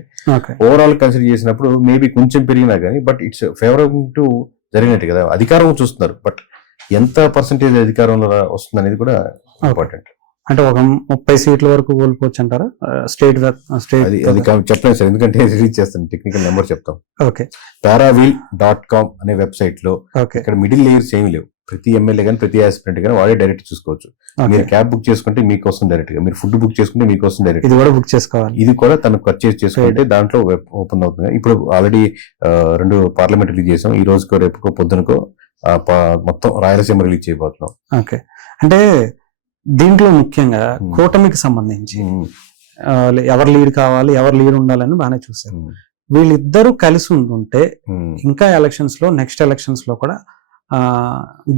ఓవరాల్ కన్సిడర్ చేసినప్పుడు మేబీ కొంచెం పెరిగినా కానీ బట్ ఇట్స్ ఫేవరబుల్ టు జరిగినట్టు కదా. అధికారం చూస్తున్నారు, బట్ ఎంత పర్సెంటేజ్ అధికారంలో వస్తుంది అనేది కూడా ఇంపార్టెంట్. అంటే ఒక 30 సీట్ల వరకు కోల్పోవచ్చు అంటారా? స్టేట్ అది చెప్పలేదు సార్, ఎందుకంటే రిలీజ్ చేస్తాను, టెక్నికల్ నెంబర్ చెప్తాం. ఓకే, parawheel.com అనే వెబ్సైట్ లో ఇక్కడ మిడిల్ లేయర్స్ ఏమి లేవు. ప్రతి ఎమ్మెల్యే కానీ ప్రతి ఆస్పిరెంట్ కానీ వాడే డైరెక్ట్ చూసుకోవచ్చు. మీరు క్యాబ్ బుక్ చేసుకుంటే మీకోసం డైరెక్ట్ గా, మీరు ఫుడ్ బుక్ చేసుకుంటే మీకోసం డైరెక్ట్. ఇది కూడా బుక్ చేసుకోవాలి. ఇది కూడా తను పర్చేస్ చేసుకుంటే దాంట్లో ఓపెన్ అవుతుంది. ఇప్పుడు ఆల్రెడీ 2 పార్లమెంట్ రిలీజ్ చేసాం. ఈ రోజుకో రేపుకో పొద్దునకో మొత్తం రాయలసీమ రిలీజ్ చేయబోతున్నాం. ఓకే, అంటే దీంట్లో ముఖ్యంగా కూటమికి సంబంధించి ఎవరు లీడ్ కావాలి, ఎవరు లీడ్ ఉండాలని బాగానే చూశారు. వీళ్ళిద్దరూ కలిసి ఉంటుంటే ఇంకా ఎలక్షన్స్ లో, నెక్స్ట్ ఎలక్షన్స్ లో కూడా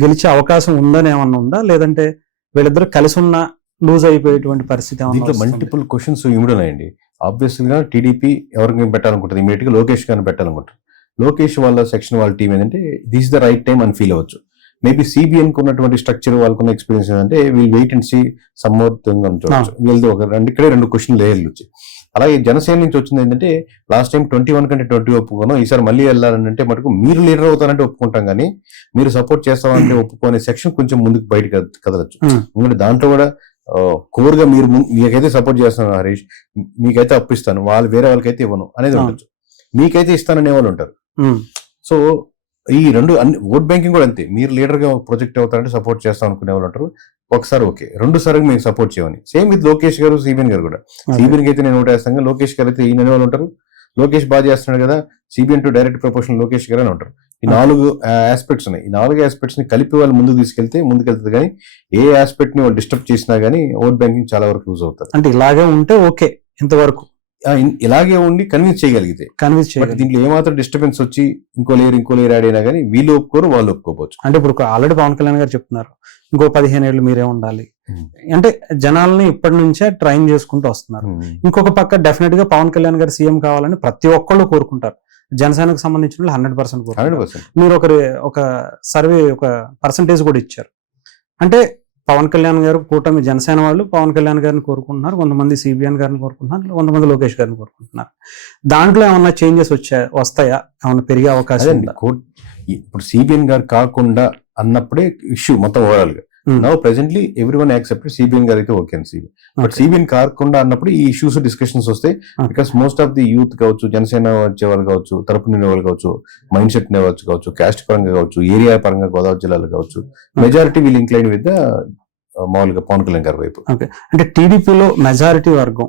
గెలిచే అవకాశం ఉందని ఏమన్నా ఉందా, లేదంటే వీళ్ళిద్దరు కలిసి ఉన్న లూజ్ అయిపోయేటువంటి పరిస్థితి ఏమన్నా? మల్టిపుల్ క్వశ్చన్స్ ఇమిడున్నాయండి. ఆబ్వియస్లీ గా టీడీపీ ఎవరికి పెట్టాలనుకుంటుంది, ఇమీడియట్ గా లోకేష్ గారిని పెట్టాలనుకుంటారు. లోకేష్ వాళ్ళ సెక్షన్ వాళ్ళ టీం ఏంటంటే దిస్ ద రైట్ టైం అని ఫీల్ అవ్వచ్చు. మేబీ సిబిఎన్ కు ఉన్నటువంటి స్ట్రక్చర్ వాళ్ళకున్న ఎక్స్పీరియన్స్ ఏంటంటే we'll wait and see some more చూడవచ్చు. వీళ్ళది ఇక్కడే 2 క్వశ్చన్ లేయర్లు వచ్చాయి. అలాగే జనసేన నుంచి వచ్చింది ఏంటంటే లాస్ట్ టైం 21 కంటే 20 ఒప్పుకున్నాం, ఈసారి మళ్ళీ వెళ్ళాలని అంటే మటుకు మీరు లీడర్ అవుతారంటే ఒప్పుకుంటాం, కానీ మీరు సపోర్ట్ చేస్తామంటే ఒప్పుకునే సెక్షన్ కొంచెం ముందుకు బయట కదలచ్చు. ఎందుకంటే దాంట్లో కూడా కోర్ గా మీకైతే సపోర్ట్ చేస్తాను హరీష్, మీకైతే అప్పిస్తాను, వాళ్ళు వేరే వాళ్ళకైతే ఇవ్వను అనేది ఉండొచ్చు. మీకైతే ఇస్తాననే వాళ్ళు ఉంటారు. సో ఈ 2 ఓట్ బ్యాంకింగ్ కూడా అంతే. మీరు లీడర్ గా ప్రొజెక్ట్ అవుతారంటే సపోర్ట్ చేస్తాం అనుకునే వాళ్ళు ఉంటారు. ఒకసారి ఓకే, 2 సార్లు మేము సపోర్ట్ చేయమని. సేమ్ విత్ లోకేష్ గారు, సిబిఎన్ గారు కూడా. సిబిఎన్ కి అయితే నేను ఓటేస్తాను, లోకేష్ గారు అయితే ఈయన వాళ్ళు ఉంటారు. లోకేష్ బాగా చేస్తున్నాడు కదా, CBN to direct proportion Lokesh గారు అని ఉంటారు. ఈ 4 ఆస్పెక్ట్స్ ఉన్నాయి. ఈ 4 ఆస్పెక్ట్స్ ని కలిపి వాళ్ళు ముందుకు తీసుకెళ్తే ముందుకెళ్తుంది, కానీ ఏ ఆస్పెక్ట్ ని వాళ్ళు డిస్టర్బ్ చేసినా గానీ ఓట్ బ్యాంకింగ్ చాలా వరకు లూజ్ అవుతారు. అంటే ఇలాగే ఉంటే ఓకే, ఇంతవరకు ఇలాగే ఉండి కన్విన్స్ చేయగలిగితే. దీంట్లో ఏమాత్రం డిస్టర్బెన్స్ వచ్చి ఇంకో లేయర్ యాడ్ అయినా కానీ వీళ్ళు ఒప్పుకోరు, వాళ్ళు ఒప్పుకోవచ్చు. అంటే ఇప్పుడు ఆల్రెడీ పవన్ కళ్యాణ్ గారు చెప్తున్నారు ఇంకో 15 ఏళ్ళు మీరే ఉండాలి అంటే జనాల్ని ఇప్పటి నుంచే ట్రైన్ చేసుకుంటూ వస్తున్నారు. ఇంకొక పక్క డెఫినెట్ గా పవన్ కళ్యాణ్ గారు సీఎం కావాలని ప్రతి ఒక్కళ్ళు కోరుకుంటారు. జనసేనకు సంబంధించిన 100% కోరుకుంటారు. మీరు ఒక సర్వే ఒక పర్సంటేజ్ కూడా ఇచ్చారు. అంటే పవన్ కళ్యాణ్ గారు కూటమి జనసేన వాళ్ళు పవన్ కళ్యాణ్ గారిని కోరుకుంటున్నారు, కొంతమంది సిబిఎన్ గారిని కోరుకుంటున్నారు, కొంతమంది లోకేష్ గారిని కోరుకుంటున్నారు. దాంట్లో ఏమన్నా చేంజెస్ వస్తాయా, ఏమన్నా పెరిగే అవకాశం? ఇప్పుడు సిబిఎన్ గారు కాకుండా అన్నప్పుడే ఇష్యూ మొత్తం ఓవరాల్ గా. Now presently every one accepted CBN గారు అయితే ఓకే అని సిబిఎన్ బట్ సిబిఎన్ కాకుండా అన్నప్పుడు ఈ ఇష్యూస్ డిస్కషన్స్ వస్తాయి because most of the youth కావచ్చు జనసేన వచ్చేవాళ్ళు కావచ్చు తరపు నిండే వాళ్ళు కావచ్చు మైండ్ సెట్ ఉండేవాళ్ళు కావచ్చు క్యాస్ట్ పరంగా కావచ్చు ఏరియా పరంగా గోదావరి జిల్లాలో కావచ్చు మెజారిటీ వీళ్ళు ఇంక్లైన్ విత్ మామూలుగా పవన్ కళ్యాణ్ గారి వైపు. అంటే టీడీపీలో మెజారిటీ వర్గం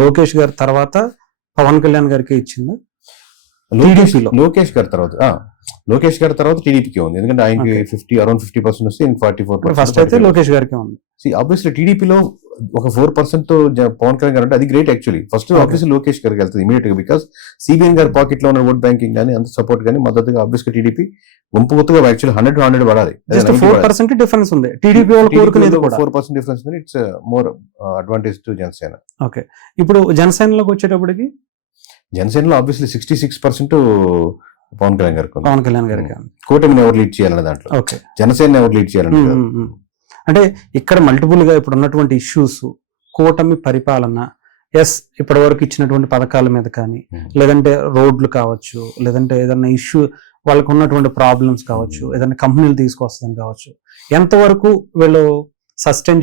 లోకేష్ గారి తర్వాత పవన్ కళ్యాణ్ గారికి ఇచ్చింది. లోకేష్ గారి తర్వాత టీడీపీకి ఉంది ఎందుకంటే ఆయనకి అరౌండ్ 50% వస్తే 44% ఫస్ట్ అయితే లోకేష్ గారికి ఉంది. ఆబ్వియస్లీ టీడీపీలో ఒక 4% తో పవన్ కళ్యాణ్ గారు అంటే అది great actually. First obviously Lokesh గారికి వెళ్తుంది ఇమీడియట్ గా బికాస్ సిబిఎన్ గారి పాకెట్ లో ఉన్న ఓట్ బ్యాంకింగ్ కానీ అంత సపోర్ట్ కానీ మద్దతుగా ఆబ్వియస్గా టీడీపీ గుంపుగా యాక్చువల్లీ 100 పడాలి. 4% డిఫరెన్స్ ఉంది టీడీపీ వాళ్ళు కోరుకునేది కూడా 4% డిఫరెన్స్ ఉంది. It's more advantage to Janasena. Okay ఇప్పుడు జనసేనలోకి వచ్చేటప్పటికి జనసేనలో ఆబ్వియస్లీ 66% పవన్ కళ్యాణ్ గారికి కూటమిని ఎవరు లీడ్ చేయాలన్న దాంట్లో జనసేన ఎవరు లీడ్ చేయాలని అంటే ఇక్కడ మల్టిపుల్ గా ఇప్పుడు ఉన్నటువంటి ఇష్యూస్ కూటమి పరిపాలన ఇప్పటి వరకు ఇచ్చినటువంటి పథకాల మీద కానీ లేదంటే రోడ్లు కావచ్చు లేదంటే ఏదైనా ఇష్యూ వాళ్ళకు ఉన్నటువంటి ప్రాబ్లమ్స్ కావచ్చు ఏదైనా కంపెనీలు తీసుకొస్తాం కావచ్చు ఎంతవరకు వీళ్ళు సస్టైన్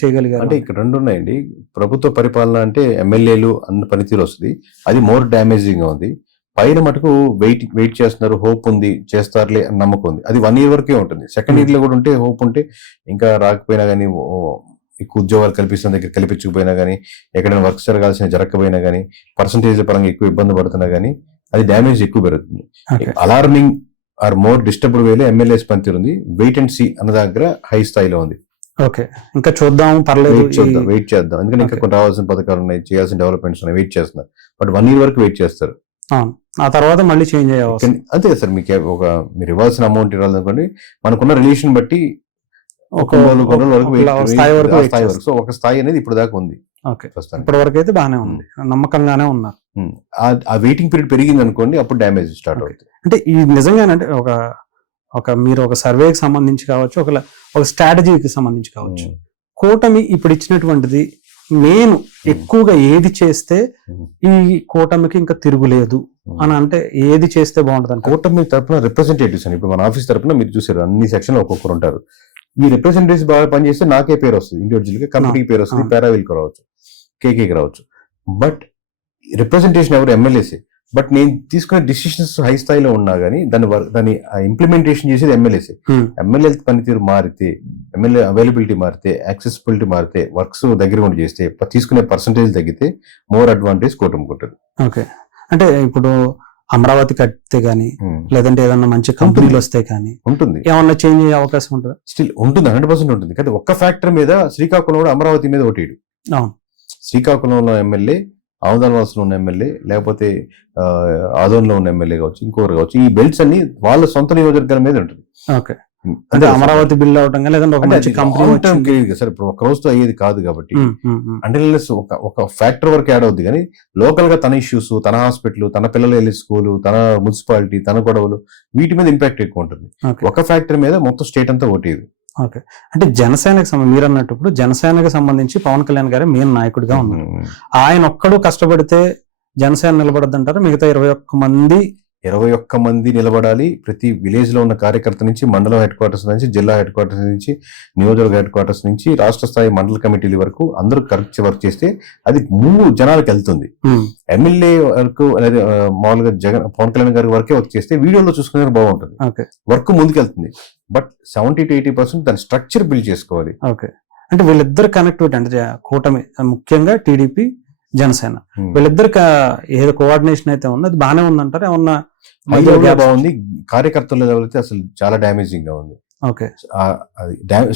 చేయగలిగారు. అంటే ఇక్కడ రెండు ఉన్నాయండి. ప్రభుత్వ పరిపాలన అంటే ఎమ్మెల్యేలు అన్న పనితీరు వస్తుంది, అది మోర్ డ్యామేజింగ్ గా ఉంది. పైన మటుకు వెయిట్ చేస్తున్నారు, హోప్ ఉంది, చేస్తారులే అని నమ్మకం ఉంది. అది 1 year వరకే ఉంటుంది. సెకండ్ ఇయర్ లో కూడా ఉంటే హోప్ ఉంటే ఇంకా రాకపోయినా కానీ ఎక్కువ ఉద్యోగాలు కల్పిస్తున్న దగ్గర కల్పించకపోయినా కానీ ఎక్కడైనా వర్క్ జరగకపోయినా కానీ పర్సంటేజ్ పరంగా ఎక్కువ ఇబ్బంది పడుతున్నా కానీ అది డ్యామేజ్ ఎక్కువ పెరుగుతుంది. అలార్మింగ్ ఆర్ మోర్ డిస్టర్బ్డ్ వేలో ఎమ్మెల్యేస్ పనితీరు ఉంది. వెయిట్ అండ్ సీ అన్న దగ్గర హై స్థాయిలో ఉంది. ఓకే ఇంకా చూద్దాం పర్లేదు వెయిట్ చేద్దాం ఎందుకంటే ఇంకా కొన్ని రావాల్సిన పథకాలు ఉన్నాయి, చేయాల్సిన డెవలప్మెంట్స్ ఉన్నాయి, వెయిట్ చేస్తున్నారు. బట్ 1 year వరకు వెయిట్ చేస్తారు. ఆ తర్వాత మళ్ళీ చేంజ్ అయ్యే అంతే సార్. మీకు మీరు ఇవ్వాల్సిన అమౌంట్ ఇవ్వాలనుకోండి మనకున్న రిలేషన్ బట్టి ఒక స్థాయి వరకు సో ఒక స్థాయి అనేది ఇప్పుడు దాకా ఉంది. ఇప్పటి వరకు అయితే బాగానే ఉంది, నమ్మకంగానే ఉన్నారు. ఆ వెయిటింగ్ పీరియడ్ పెరిగింది అనుకోండి అప్పుడు డ్యామేజ్ స్టార్ట్ అవుతుంది. అంటే ఈ నిజంగానంటే మీరు ఒక సర్వేకి సంబంధించి కావచ్చు ఒక స్ట్రాటజీకి సంబంధించి కావచ్చు కూటమి ఇప్పుడు ఇచ్చినటువంటిది మెయిన్ ఎక్కువగా ఏది చేస్తే ఈ కూటమికి ఇంకా తిరుగులేదు అని అంటే ఏది చేస్తే బాగుంటుంది అంటే కూటమి తరపున రిప్రజెంటేటివ్స్ అని ఇప్పుడు మన ఆఫీస్ తరపున మీరు చూసారు అన్ని సెక్షన్ ఒక్కొక్కరు ఉంటారు. ఈ రిప్రజెంటేటివ్స్ బాగా పనిచేస్తే నాకే పేరు వస్తుంది, ఇండివిజువల్ గా కంపెనీకి పేరు వస్తుంది, పారావిల్కి రావచ్చు, కేకేకి రావచ్చు. బట్ రిప్రజెంటేషన్ ఎవరు ఎమ్మెల్యేసే. బట్ నేను తీసుకునే డిసిషన్స్ హై స్థాయిలో ఉన్నా కానీ దాన్ని ఇంప్లిమెంటేషన్ చేసేది ఎమ్మెల్యేసే. ఎమ్మెల్యే పనితీరు మారితే, ఎమ్మెల్యే అవైలబిలిటీ మారితే, యాక్సెసిబిలిటీ మారితే, వర్క్స్ దగ్గర ఉండి చేస్తే, తీసుకునే పర్సంటేజ్ తగ్గితే మోర్ అడ్వాంటేజ్ కూటమికుంటుంది. ఓకే అంటే ఇప్పుడు అమరావతి కడితే గానీ లేదంటే ఏదన్నా మంచి కంపెనీలు వస్తే కానీ ఉంటుంది, ఏమన్నా చేంజ్ అయ్యే అవకాశం ఉంటుంది. స్టిల్ ఉంటుంది, 100% ఉంటుంది. కానీ ఒక్క ఫ్యాక్టర్ మీద శ్రీకాకుళం కూడా అమరావతి మీద ఓటేడు. శ్రీకాకుళంలో ఎమ్మెల్యే, ఆమదాలవలసలో ఉన్న ఎమ్మెల్యే, లేకపోతే ఆదోన్లో ఉన్న ఎమ్మెల్యే కావచ్చు, ఇంకొకరు కావచ్చు, ఈ బెల్ట్స్ అన్ని వాళ్ళ సొంత నియోజకవర్గాల మీద ఉంటుంది. అంటే అమరావతి బిల్ అవటం లేదంటే ఒక మంచి కంపెనీ సార్ ఇప్పుడు ఒక రోజుతో అయ్యేది కాదు కాబట్టి అంటే ఒక ఫ్యాక్టర్ వరకు యాడ్ అవుద్ది. కానీ లోకల్ గా తన ఇష్యూస్, తన హాస్పిటల్, తన పిల్లలు వెళ్ళే స్కూలు, తన మున్సిపాలిటీ, తన గొడవలు, వీటి మీద ఇంపాక్ట్ ఎక్కువ ఉంటుంది. ఒక ఫ్యాక్టర్ మీద మొత్తం స్టేట్ అంతా ఓటేది. ఓకే అంటే జనసేనకి మీరు అన్నట్టు ఇప్పుడు జనసేనకి సంబంధించి పవన్ కళ్యాణ్ గారే మెయిన్ నాయకుడిగా ఉన్నారు. ఆయన ఒక్కడు కష్టపడితే జనసేన నిలబడద్దు అంటారు. మిగతా 21 మంది నిలబడాలి. ప్రతి విలేజ్ లో ఉన్న కార్యకర్త నుంచి, మండలం హెడ్ క్వార్టర్స్ నుంచి, జిల్లా హెడ్ క్వార్టర్స్ నుంచి, నియోజకవర్గ హెడ్ క్వార్టర్స్ నుంచి, రాష్ట్ర స్థాయి మండల కమిటీల వరకు అందరూ కరెక్ట్ వర్క్ చేస్తే అది 3 జనాలకు వెళ్తుంది. ఎమ్మెల్యే వరకు అనేది మామూలుగా పవన్ కళ్యాణ్ గారి వరకే వర్క్ చేస్తే వీడియోలో చూసుకునే బాగుంటుంది, వర్క్ ముందుకెళ్తుంది. బట్ 70 to 80% దాని స్ట్రక్చర్ బిల్డ్ చేసుకోవాలి. అంటే వీళ్ళిద్దరు కనెక్టివిటీ అంటే కూటమి ముఖ్యంగా టీడీపీ జనసేన వీళ్ళిద్దరికి ఏదో కోఆర్డినేషన్ అయితే ఉంది, అది బాగానే ఉందంటారు. ఏమన్నా బాగుంది. కార్యకర్తల లెవెల్ అయితే అసలు చాలా డామేజింగ్ గా ఉంది.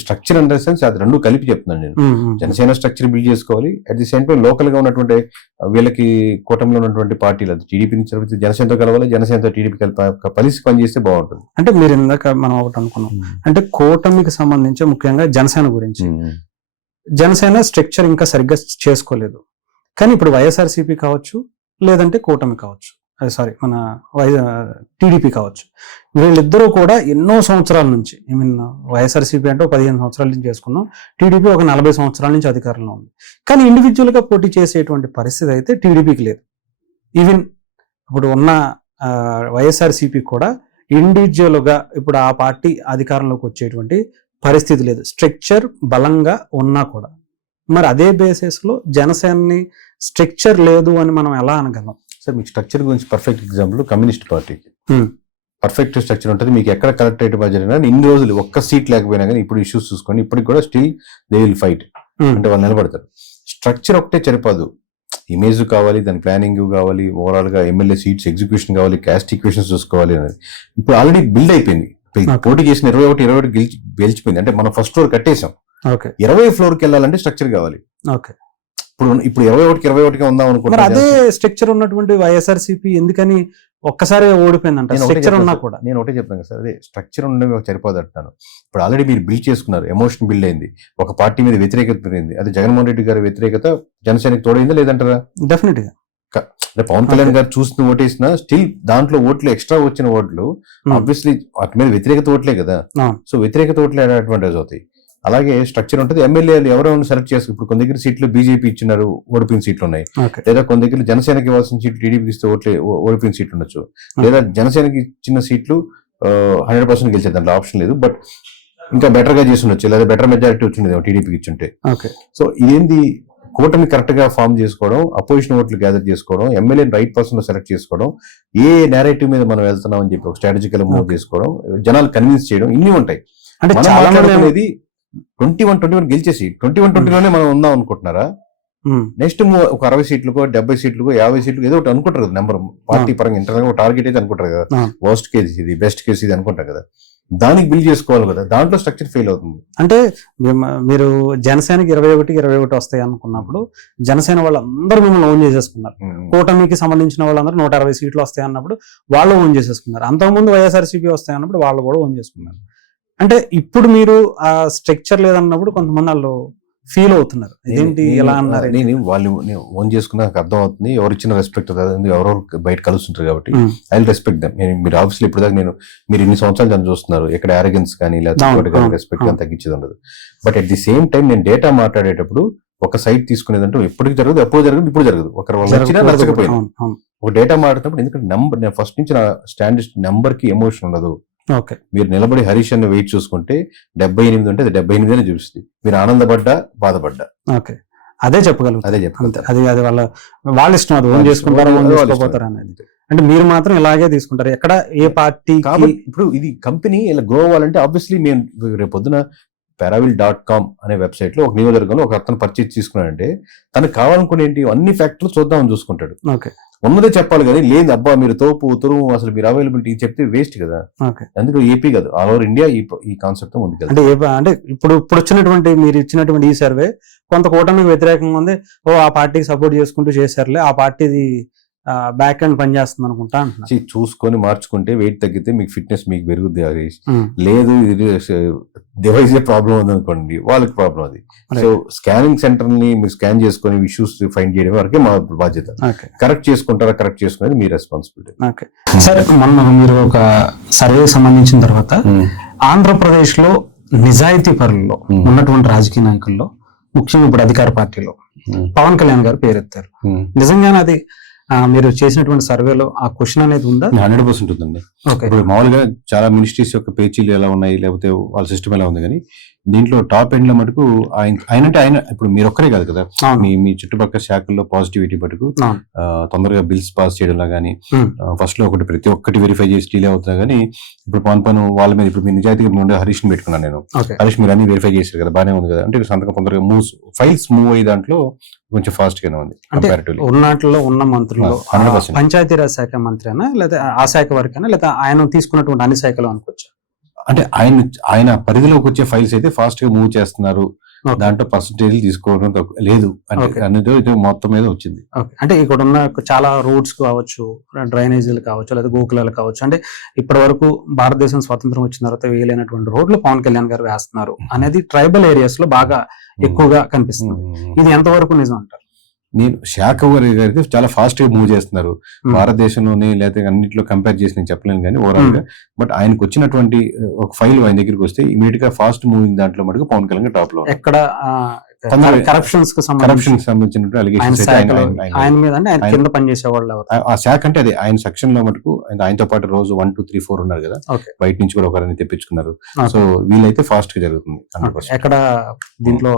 స్ట్రక్చర్ అండర్ సెన్స్ అది రెండు కలిపి చెప్తున్నాను నేను. జనసేన స్ట్రక్చర్ బిల్డ్ చేసుకోవాలి, at the same time local గా ఉన్నటువంటి వీళ్ళకి కూటమిలో ఉన్నటువంటి పార్టీలు టీడీపీ నుంచి జనసేనతో కలవాలి, జనసేనతో టీడీపీ కలిసి పనిచేస్తే బాగుంటుంది. అంటే మీరు ఇందాక మనం ఒకటి అనుకున్నాం అంటే కూటమికి సంబంధించి ముఖ్యంగా జనసేన గురించి, జనసేన స్ట్రక్చర్ ఇంకా సరిగ్గా చేసుకోలేదు. కానీ ఇప్పుడు వైఎస్ఆర్సీపీ కావచ్చు లేదంటే కూటమి కావచ్చు, మన టీడీపీ కావచ్చు, వీళ్ళిద్దరూ కూడా ఎన్నో సంవత్సరాల నుంచి వైఎస్ఆర్సీపీ అంటే 15 సంవత్సరాల నుంచి చేసుకున్నాం, టీడీపీ ఒక 40 సంవత్సరాల నుంచి అధికారంలో ఉంది. కానీ ఇండివిజువల్ గా పోటీ చేసేటువంటి పరిస్థితి అయితే టీడీపీకి లేదు. ఈవెన్ ఇప్పుడు ఉన్న వైఎస్ఆర్సీపీ కూడా ఇండివిజువల్ గా ఇప్పుడు ఆ పార్టీ అధికారంలోకి వచ్చేటువంటి పరిస్థితి లేదు, స్ట్రక్చర్ బలంగా ఉన్నా కూడా. మరి అదే బేసిస్ లో జనసేనని స్ట్రక్చర్ లేదు అని మనం ఎలా అనగలం? సార్ మీకు స్ట్రక్చర్ గురించి పర్ఫెక్ట్ ఎగ్జాంపుల్ కమ్యూనిస్ట్ పార్టీకి పర్ఫెక్ట్ స్ట్రక్చర్ ఉంటుంది. మీకు ఎక్కడ కలెక్టరేట్ జరిగినా ఇన్ని రోజులు ఒక్క సీట్ లేకపోయినా కానీ ఇప్పుడు ఇష్యూస్ చూసుకొని ఇప్పటికి కూడా స్టిల్ దే విల్ ఫైట్, అంటే వాళ్ళు నిలబడతారు. స్ట్రక్చర్ ఒకటే సరిపోదు, ఇమేజ్ కావాలి, దాని ప్లానింగ్ కావాలి, ఓవరాల్ గా ఎమ్మెల్యే సీట్స్ ఎగ్జిక్యూషన్ కావాలి, క్యాస్ట్ ఈక్వేషన్స్ చూసుకోవాలి అనేది ఇప్పుడు ఆల్రెడీ బిల్డ్ అయిపోయింది. పోటీ చేసిన 21 గెలిచిపోయింది, అంటే మనం ఫస్ట్ ఫ్లోర్ కట్టేసాం. 20 ఫ్లోర్ కి వెళ్ళాలంటే స్ట్రక్చర్ కావాలి. ఇప్పుడు 21గా ఉందాం అనుకుంటున్నారు. అదే స్ట్రక్చర్ ఉన్నటువంటి వైఎస్ఆర్సీపీ ఎందుకని ఒక్కసారి ఓడిపోయిందంట? స్ట్రక్చర్ ఉన్నా కూడా నేను ఒకటే చెప్తాను కదా సార్, అదే స్ట్రక్చర్ ఉండడం సరిపోదు అంటున్నాను. ఇప్పుడు ఆల్రెడీ మీరు బిల్డ్ చేసుకున్నారు, ఎమోషన్ బిల్డ్ అయింది, ఒక పార్టీ మీద వ్యతిరేకత పెరిగింది. అది జగన్మోహన్ రెడ్డి గారి వ్యతిరేకత జనసేనకి తోడైందా లేదంటారా? డెఫినెట్ గా. అంటే పవన్ కళ్యాణ్ గారు చూసిన ఓటేసిన స్టిల్ దాంట్లో ఓట్లు ఎక్స్ట్రా వచ్చిన ఓట్లు ఆబ్వియస్లీ వాటి మీద వ్యతిరేకత ఓట్లే కదా. సో వ్యతిరేకత ఓట్లే అడ్వాంటేజ్ అవుతాయి. అలాగే స్ట్రక్చర్ ఉంటుంది. ఎమ్మెల్యేలు ఎవరైనా సెలెక్ట్ చేస్తారు. ఇప్పుడు కొన్ని దగ్గర సీట్లు బీజేపీ ఇచ్చినారు, ఓడిపోయిన సీట్లు ఉన్నాయి. లేదా కొన్ని దగ్గర జనసేనకి ఇవ్వాల్సిన సీట్లు టీడీపీకి ఇస్తే ఓడిపోయిన సీట్లు ఉండొచ్చు. లేదా జనసేనకి ఇచ్చిన సీట్లు 100% గెలిచేది, దాంట్లో ఆప్షన్ లేదు. బట్ ఇంకా బెటర్ గా చేసి ఉండొచ్చు, లేదా బెటర్ మెజారిటీ వచ్చిండేది టీడీపీకి ఇచ్చుంటే. సో ఇదేంది, కూటమి కరెక్ట్ గా ఫామ్ చేసుకోవడం, అపోజిషన్ ఓట్లు గ్యాదర్ చేసుకోవడం, ఎమ్మెల్యే రైట్ పర్సన్ సెలెక్ట్ చేసుకోవడం, ఏ నేరేటివ్ మీద మనం వెళ్తున్నాం అని చెప్పి ఒక స్ట్రాటజికల్ మూవ్ చేసుకోవడం, జనాలు కన్విన్స్ చేయడం, ఇన్ని ఉంటాయి. అంటే చాలా మంది 21 గెలిచేసి 21-20లోనే మనం ఉందాం అనుకుంటున్నారా? నెక్స్ట్ ఒక 60 సీట్లకో 70 సీట్లకో 50 సీట్లకు ఏదో ఒకటి అనుకుంటారు కదా. నెంబర్ పార్టీ పరంగా ఇంటర్నల్ గా టార్గెట్ అయితే అనుకుంటారు కదా. వర్స్ట్ కేసు ఇది, బెస్ట్ కేసు ఇది అనుకుంటారు కదా. దానికి బిల్డ్ చేసుకోవాలి కదా. దాంట్లో స్ట్రక్చర్ ఫెయిల్ అవుతుంది. అంటే మీరు జనసేనకి 21 వస్తాయి అనుకున్నప్పుడు జనసేన వాళ్ళందరూ మిమ్మల్ని ఓన్ చేసేసుకున్నారు. కూటమికి సంబంధించిన వాళ్ళందరూ 160 సీట్లు వస్తాయి అన్నప్పుడు వాళ్ళు ఓన్ చేసేసుకున్నారు. అంతకుముందు వైఎస్ఆర్సీపీ వస్తాయి అన్నప్పుడు వాళ్ళు కూడా ఓన్ చేసుకున్నారు. అంటే ఇప్పుడు మీరు ఆ స్ట్రక్చర్ లేదన్నప్పుడు కొంతమంది వాళ్ళు ఫీల్ అవుతున్నారు, ఇదేంటి ఎలా అన్నారు. నేను వాళ్ళు ఓన్ చేసుకున్నా నాకు అర్థం అవుతుంది. ఎవరు ఇచ్చిన రెస్పెక్ట్ ఎవరెవరు బయట కలుస్తుంటారు కాబట్టి ఐ విల్ రెస్పెక్ట్ దెమ్. మీరు ఆఫీస్లో ఇప్పుడు దాకా మీరు ఇన్ని సంవత్సరాలు దాన్ని చూస్తున్నారు, ఎక్కడ ఆరోగెన్స్ కానీ లేదా రెస్పెక్ట్ కానీ తగ్గించేది ఉండదు. But at the same time నేను డేటా మాట్లాడేటప్పుడు ఒక సైట్ తీసుకునేదంటే ఎప్పటికి జరగదు, ఎప్పుడు జరగదు, ఇప్పుడు జరగదు. ఒకరి వల్ల వచ్చినా నచ్చకపోయింది. ఒక డేటా మాట్లాడినప్పుడు ఎందుకంటే నంబర్, నేను ఫస్ట్ నుంచి నా స్టాండర్డ్ నెంబర్ కి ఎమోషన్ ఉండదు. మీరు నిలబడి హరీష్ అన్న వెయిట్ చూసుకుంటే 78 ఉంటే అది 78 అనే చూపిస్తుంది. మీరు ఆనందపడ్డా బాధపడ్డా అదే చెప్పగలుగుతారు. అదే చెప్పగలుగుతారు. అది వాళ్ళ ఇష్టం, అది ఓన్ చేసుకుంటారు, ఓన్ చేసుకోపోతారు అనేది. అంటే మీరు మాత్రం ఇలాగే తీసుకుంటారు ఎక్కడ ఏ పార్టీ. కాబట్టి ఇప్పుడు ఇది కంపెనీ ఇలా గ్రో అవ్వాలంటే ఆబ్వియస్లీ మేము రేపు పొద్దున Paravel.com అనే వెబ్సైట్ లో ఒక నియోజకవర్గంలో ఒక అతను పర్చేజ్ తీసుకున్నాడంటే తనకు కావాలనుకునే ఏంటి అన్ని ఫ్యాక్టర్లు చూద్దామని చూసుకుంటాడు. ఉన్నదే చెప్పాలి కానీ లేదు అబ్బా మీరు తోపు తురుము అసలు మీరు అవైలబిలిటీ చెప్తే వేస్ట్ కదా. అందుకు ఏపీ కాదు, ఆల్ ఓవర్ ఇండియా ఈ కాన్సెప్ట్ ఉంది కదా. అంటే ఇప్పుడు వచ్చినటువంటి మీరు ఇచ్చినటువంటి ఈ సర్వే కొంత కూటమికి వ్యతిరేకంగా ఉంది. ఆ పార్టీకి సపోర్ట్ చేసుకుంటూ చేశారులే, ఆ పార్టీది బ్యాక్ అండ్ పనిచేస్తుంది అనుకుంటా అంటున్నా. చూసుకొని మార్చుకుంటే వెయిట్ తగ్గితే మీకు ఫిట్నెస్ మీకు పెరుగుద్ది హరీష్. లేదు ఇది డివైస్ ప్రాబ్లం ఉంది అనుకోండి, వాళ్ళకి ప్రాబ్లం అది. సో స్కానింగ్ సెంటర్ ని మీరు స్కాన్ చేసుకుని ఇష్యూస్ ఫైండ్ చేయడం వరకే మా బాధ్యత. కరెక్ట్ చేసుకుంటారా, కరెక్ట్ చేసుకునేది మీ రెస్పాన్సిబిలిటీ. సార్ మొన్న మీరు ఒక సర్వే సంబంధించిన తర్వాత ఆంధ్రప్రదేశ్ లో నిజాయితీ పరుల్లో ఉన్నటువంటి రాజకీయ నాయకుల్లో ముఖ్యంగా ఇప్పుడు అధికార పార్టీలో పవన్ కళ్యాణ్ గారు పేరెత్తారు. నిజంగానే అది మీరు చేసినటువంటి సర్వేలో ఆ క్వశ్చన్ అనేది ఉందా? 100% ఉందండి. ఇప్పుడు మామూలుగా చాలా మినిస్ట్రీస్ యొక్క పేచీలు ఎలా ఉన్నాయి, లేకపోతే వాళ్ళ సిస్టమ్ ఎలా ఉంది, కానీ దీంట్లో టాప్ ఎండ్ లో మటుకు ఆయన ఇప్పుడు మీరు ఒక్కరే కాదు కదా, మీ చుట్టుపక్కల శాఖల్లో పాజిటివిటీ మటుకు తొందరగా బిల్స్ పాస్ చేయడంలో కానీ ఫస్ట్ లో ప్రతి ఒక్కటి వెరిఫై చేసి డీలే అవుతున్నా కానీ ఇప్పుడు పవన్ వాళ్ళ మీద ఇప్పుడు మీ నిజాయితీగా ఉండే హరీష్ ని పెట్టుకున్నాను నేను. హరీష్ మీరు అన్ని వెరిఫై చేశారు కదా, బాగానే ఉంది కదా, అంటే సంతకం తొందరగా ఫైల్స్ మూవ్ అయ్యే దాంట్లో కొంచెం ఫాస్ట్ గానే ఉంది. ఉన్నట్లో ఉన్న మంత్రులు పంచాయతీరాజ్ శాఖ మంత్రి అయినా లేదా ఆ శాఖ వరకైనా లేదా ఆయన తీసుకున్నటువంటి అన్ని శాఖలు అనుకోవచ్చు. అంటే ఆయన పరిధిలోకి వచ్చే ఫైల్స్ అయితే ఫాస్ట్ గా మూవ్ చేస్తున్నారు, దాంట్లో పర్సంటేజ్ తీసుకోవడం లేదు అనేది మొత్తం మీద వచ్చింది. అంటే ఇక్కడ ఉన్న చాలా రోడ్స్ కావచ్చు, డ్రైనేజీలు కావచ్చు, లేదా గోకులాలు కావచ్చు, అంటే ఇప్పటి వరకు భారతదేశం స్వాతంత్రం వచ్చిన తర్వాత వేయలేనటువంటి రోడ్లు పవన్ కళ్యాణ్ గారు వేస్తున్నారు అనేది ట్రైబల్ ఏరియాస్ లో బాగా ఎక్కువగా కనిపిస్తుంది. ఇది ఎంతవరకు నిజం అంటారు? నేను శాఖ గారికి చాలా ఫాస్ట్ గా మూవ్ చేస్తున్నారు భారతదేశంలోనే, లేకపోతే అన్నింటిలో కంపేర్ చేసి నేను చెప్పలేను కానీ ఓవరాల్ గా. బట్ ఆయనకు వచ్చినటువంటి ఒక ఫైల్ ఆయన దగ్గరికి వస్తే ఇమీడియట్ గా ఫాస్ట్ మూవింగ్ దాంట్లో మటుకు పవన్ కళ్యాణ్ టాప్ లో. ఎక్కడ కరప్షన్స్ కు సంబంధించి కరప్షన్ సంబంధించిన ఆయన allegations శాఖలో అయితే ఆయన మీద అంటే ఆయన కింద పనిచేసే వాళ్ళు ఎవరు? ఆ శాఖ అంటే అదే ఆయన సెక్షన్ లో మటుకు ఆయనతో పాటు రోజు 1 2 3 4 ఉన్నారు కదా, ఓకే. బయట నుంచి కూడా ఒకరిని తెప్పించుకున్నారు. Okay. సో వీలైతే ఫాస్ట్ గా జరుగుతుంది 100%. ఎక్కడ దీంట్లో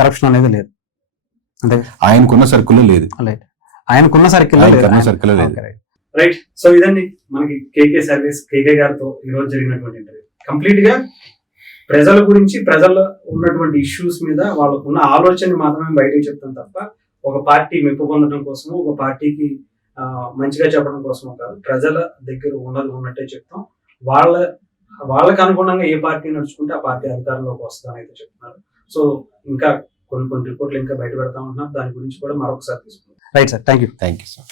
కరప్షన్ అనేది లేదు అంటే ఆయనకున్న సర్కిల్ లేదు, ఆయనకున్న సర్కిల్ ఆయనకున్న circle లో లేదు. రైట్. సో ఇదండి మనకి కేకే సర్వీస్ కేకే గారితో ఈ రోజు జరిగినటువంటి ఇంటర్వ్యూ. కంప్లీట్ గా ప్రజల గురించి, ప్రజల్లో ఉన్నటువంటి ఇష్యూస్ మీద వాళ్ళకున్న ఆలోచన మాత్రమే బయటకు చెప్తాం తప్ప ఒక పార్టీ మెప్పు పొందడం కోసము, ఒక పార్టీకి మంచిగా చెప్పడం కోసమో కాదు. ప్రజల దగ్గర ఉన్నట్టే చెప్తాం. వాళ్ళకి అనుగుణంగా ఏ పార్టీ నడుచుకుంటే ఆ పార్టీ అధికారంలోకి వస్తుందని అయితే చెప్తున్నారు. సో ఇంకా కొన్ని రిపోర్ట్లు ఇంకా బయట పెడతా ఉంటున్నారు. దాని గురించి కూడా మరొకసారి తీసుకుంటాం. Right sir, thank you. Thank you sir.